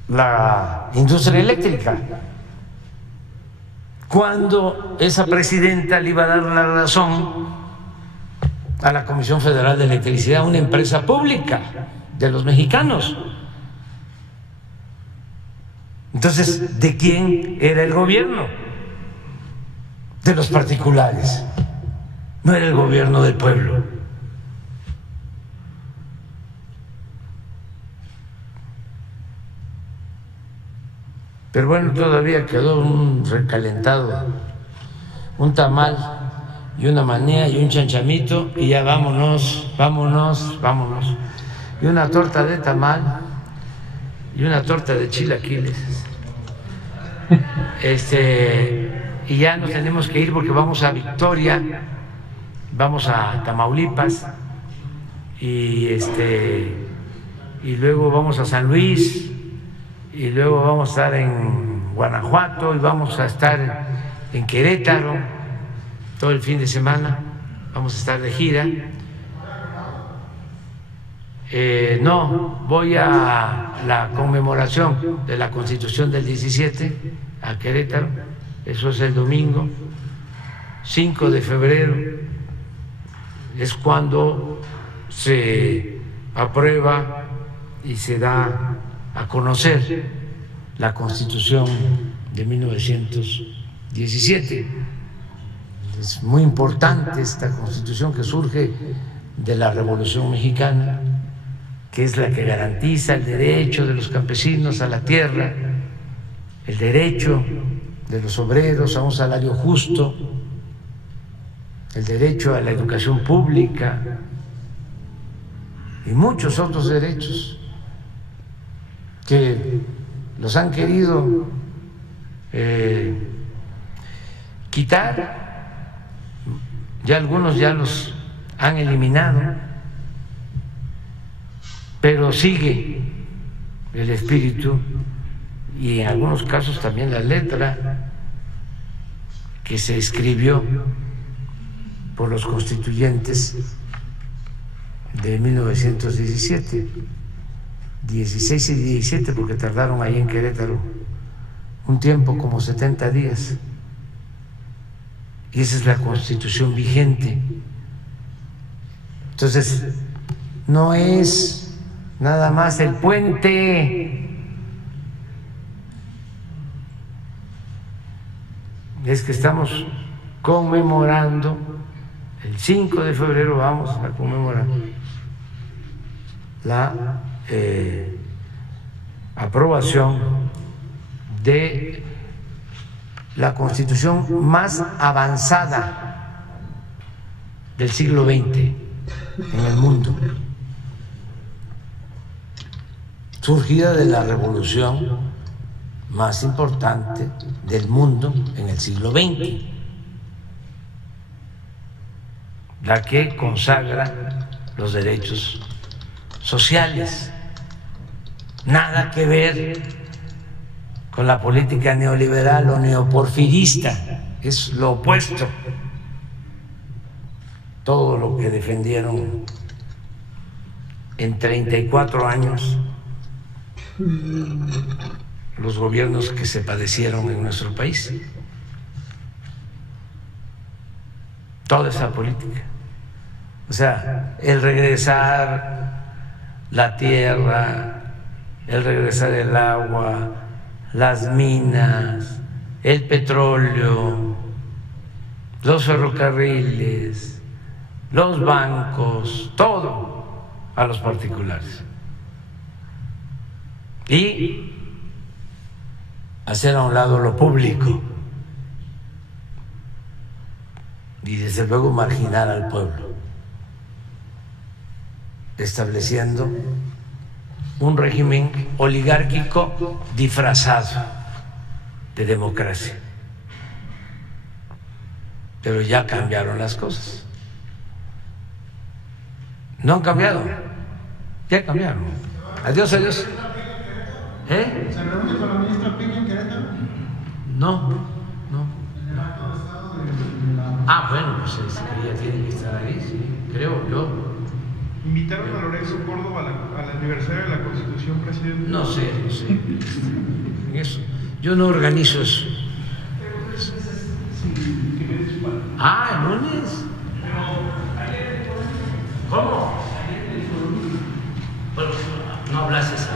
la industria eléctrica, cuando esa presidenta le iba a dar la razón a la Comisión Federal de Electricidad, una empresa pública de los mexicanos. Entonces, ¿de quién era el gobierno? De los particulares. No era el gobierno del pueblo. Pero bueno, todavía quedó un recalentado, un tamal y una manía y un chanchamito y ya vámonos. Y una torta de tamal y una torta de chilaquiles. Y ya nos tenemos que ir porque vamos a Victoria, vamos a Tamaulipas y luego vamos a San Luis y luego vamos a estar en Guanajuato y vamos a estar en Querétaro todo el fin de semana, vamos a estar de gira. No, voy a la conmemoración de la Constitución del 17 a Querétaro, eso es el domingo 5 de febrero, es cuando se aprueba y se da a conocer la Constitución de 1917. Es muy importante esta Constitución que surge de la Revolución Mexicana, que es la que garantiza el derecho de los campesinos a la tierra, el derecho de los obreros a un salario justo, el derecho a la educación pública y muchos otros derechos que los han querido quitar, ya algunos ya los han eliminado, pero sigue el espíritu y en algunos casos también la letra que se escribió por los constituyentes de 1917, 16 y 17, porque tardaron ahí en Querétaro un tiempo, como 70 días, y esa es la Constitución vigente. Entonces, no es nada más el puente, es que estamos conmemorando el 5 de febrero, vamos a conmemorar la aprobación de la Constitución más avanzada del siglo XX en el mundo, surgida de la revolución más importante del mundo en el siglo XX, la que consagra los derechos sociales. Nada que ver con la política neoliberal o neoporfirista, es lo opuesto. Todo lo que defendieron en 34 años los gobiernos que se padecieron en nuestro país. Toda esa política. O sea, el regresar la tierra, el regresar el agua, las minas, el petróleo, los ferrocarriles, los bancos, todo a los particulares. Y hacer a un lado lo público, y desde luego marginar al pueblo, estableciendo un régimen oligárquico disfrazado de democracia. Pero ya cambiaron las cosas. No han cambiado, ya cambiaron. Adiós, adiós. ¿Eh? ¿Se reúne con la ministra Piña en Querétaro? No, no. Ah, bueno, pues es que ella tiene que estar ahí, sí, creo yo. ¿Invitaron a Lorenzo Córdoba al aniversario de la Constitución, presidente? No sé, no sé. En eso. Yo no organizo eso. Ah, el lunes. ¿Cómo? Bueno, no hablases.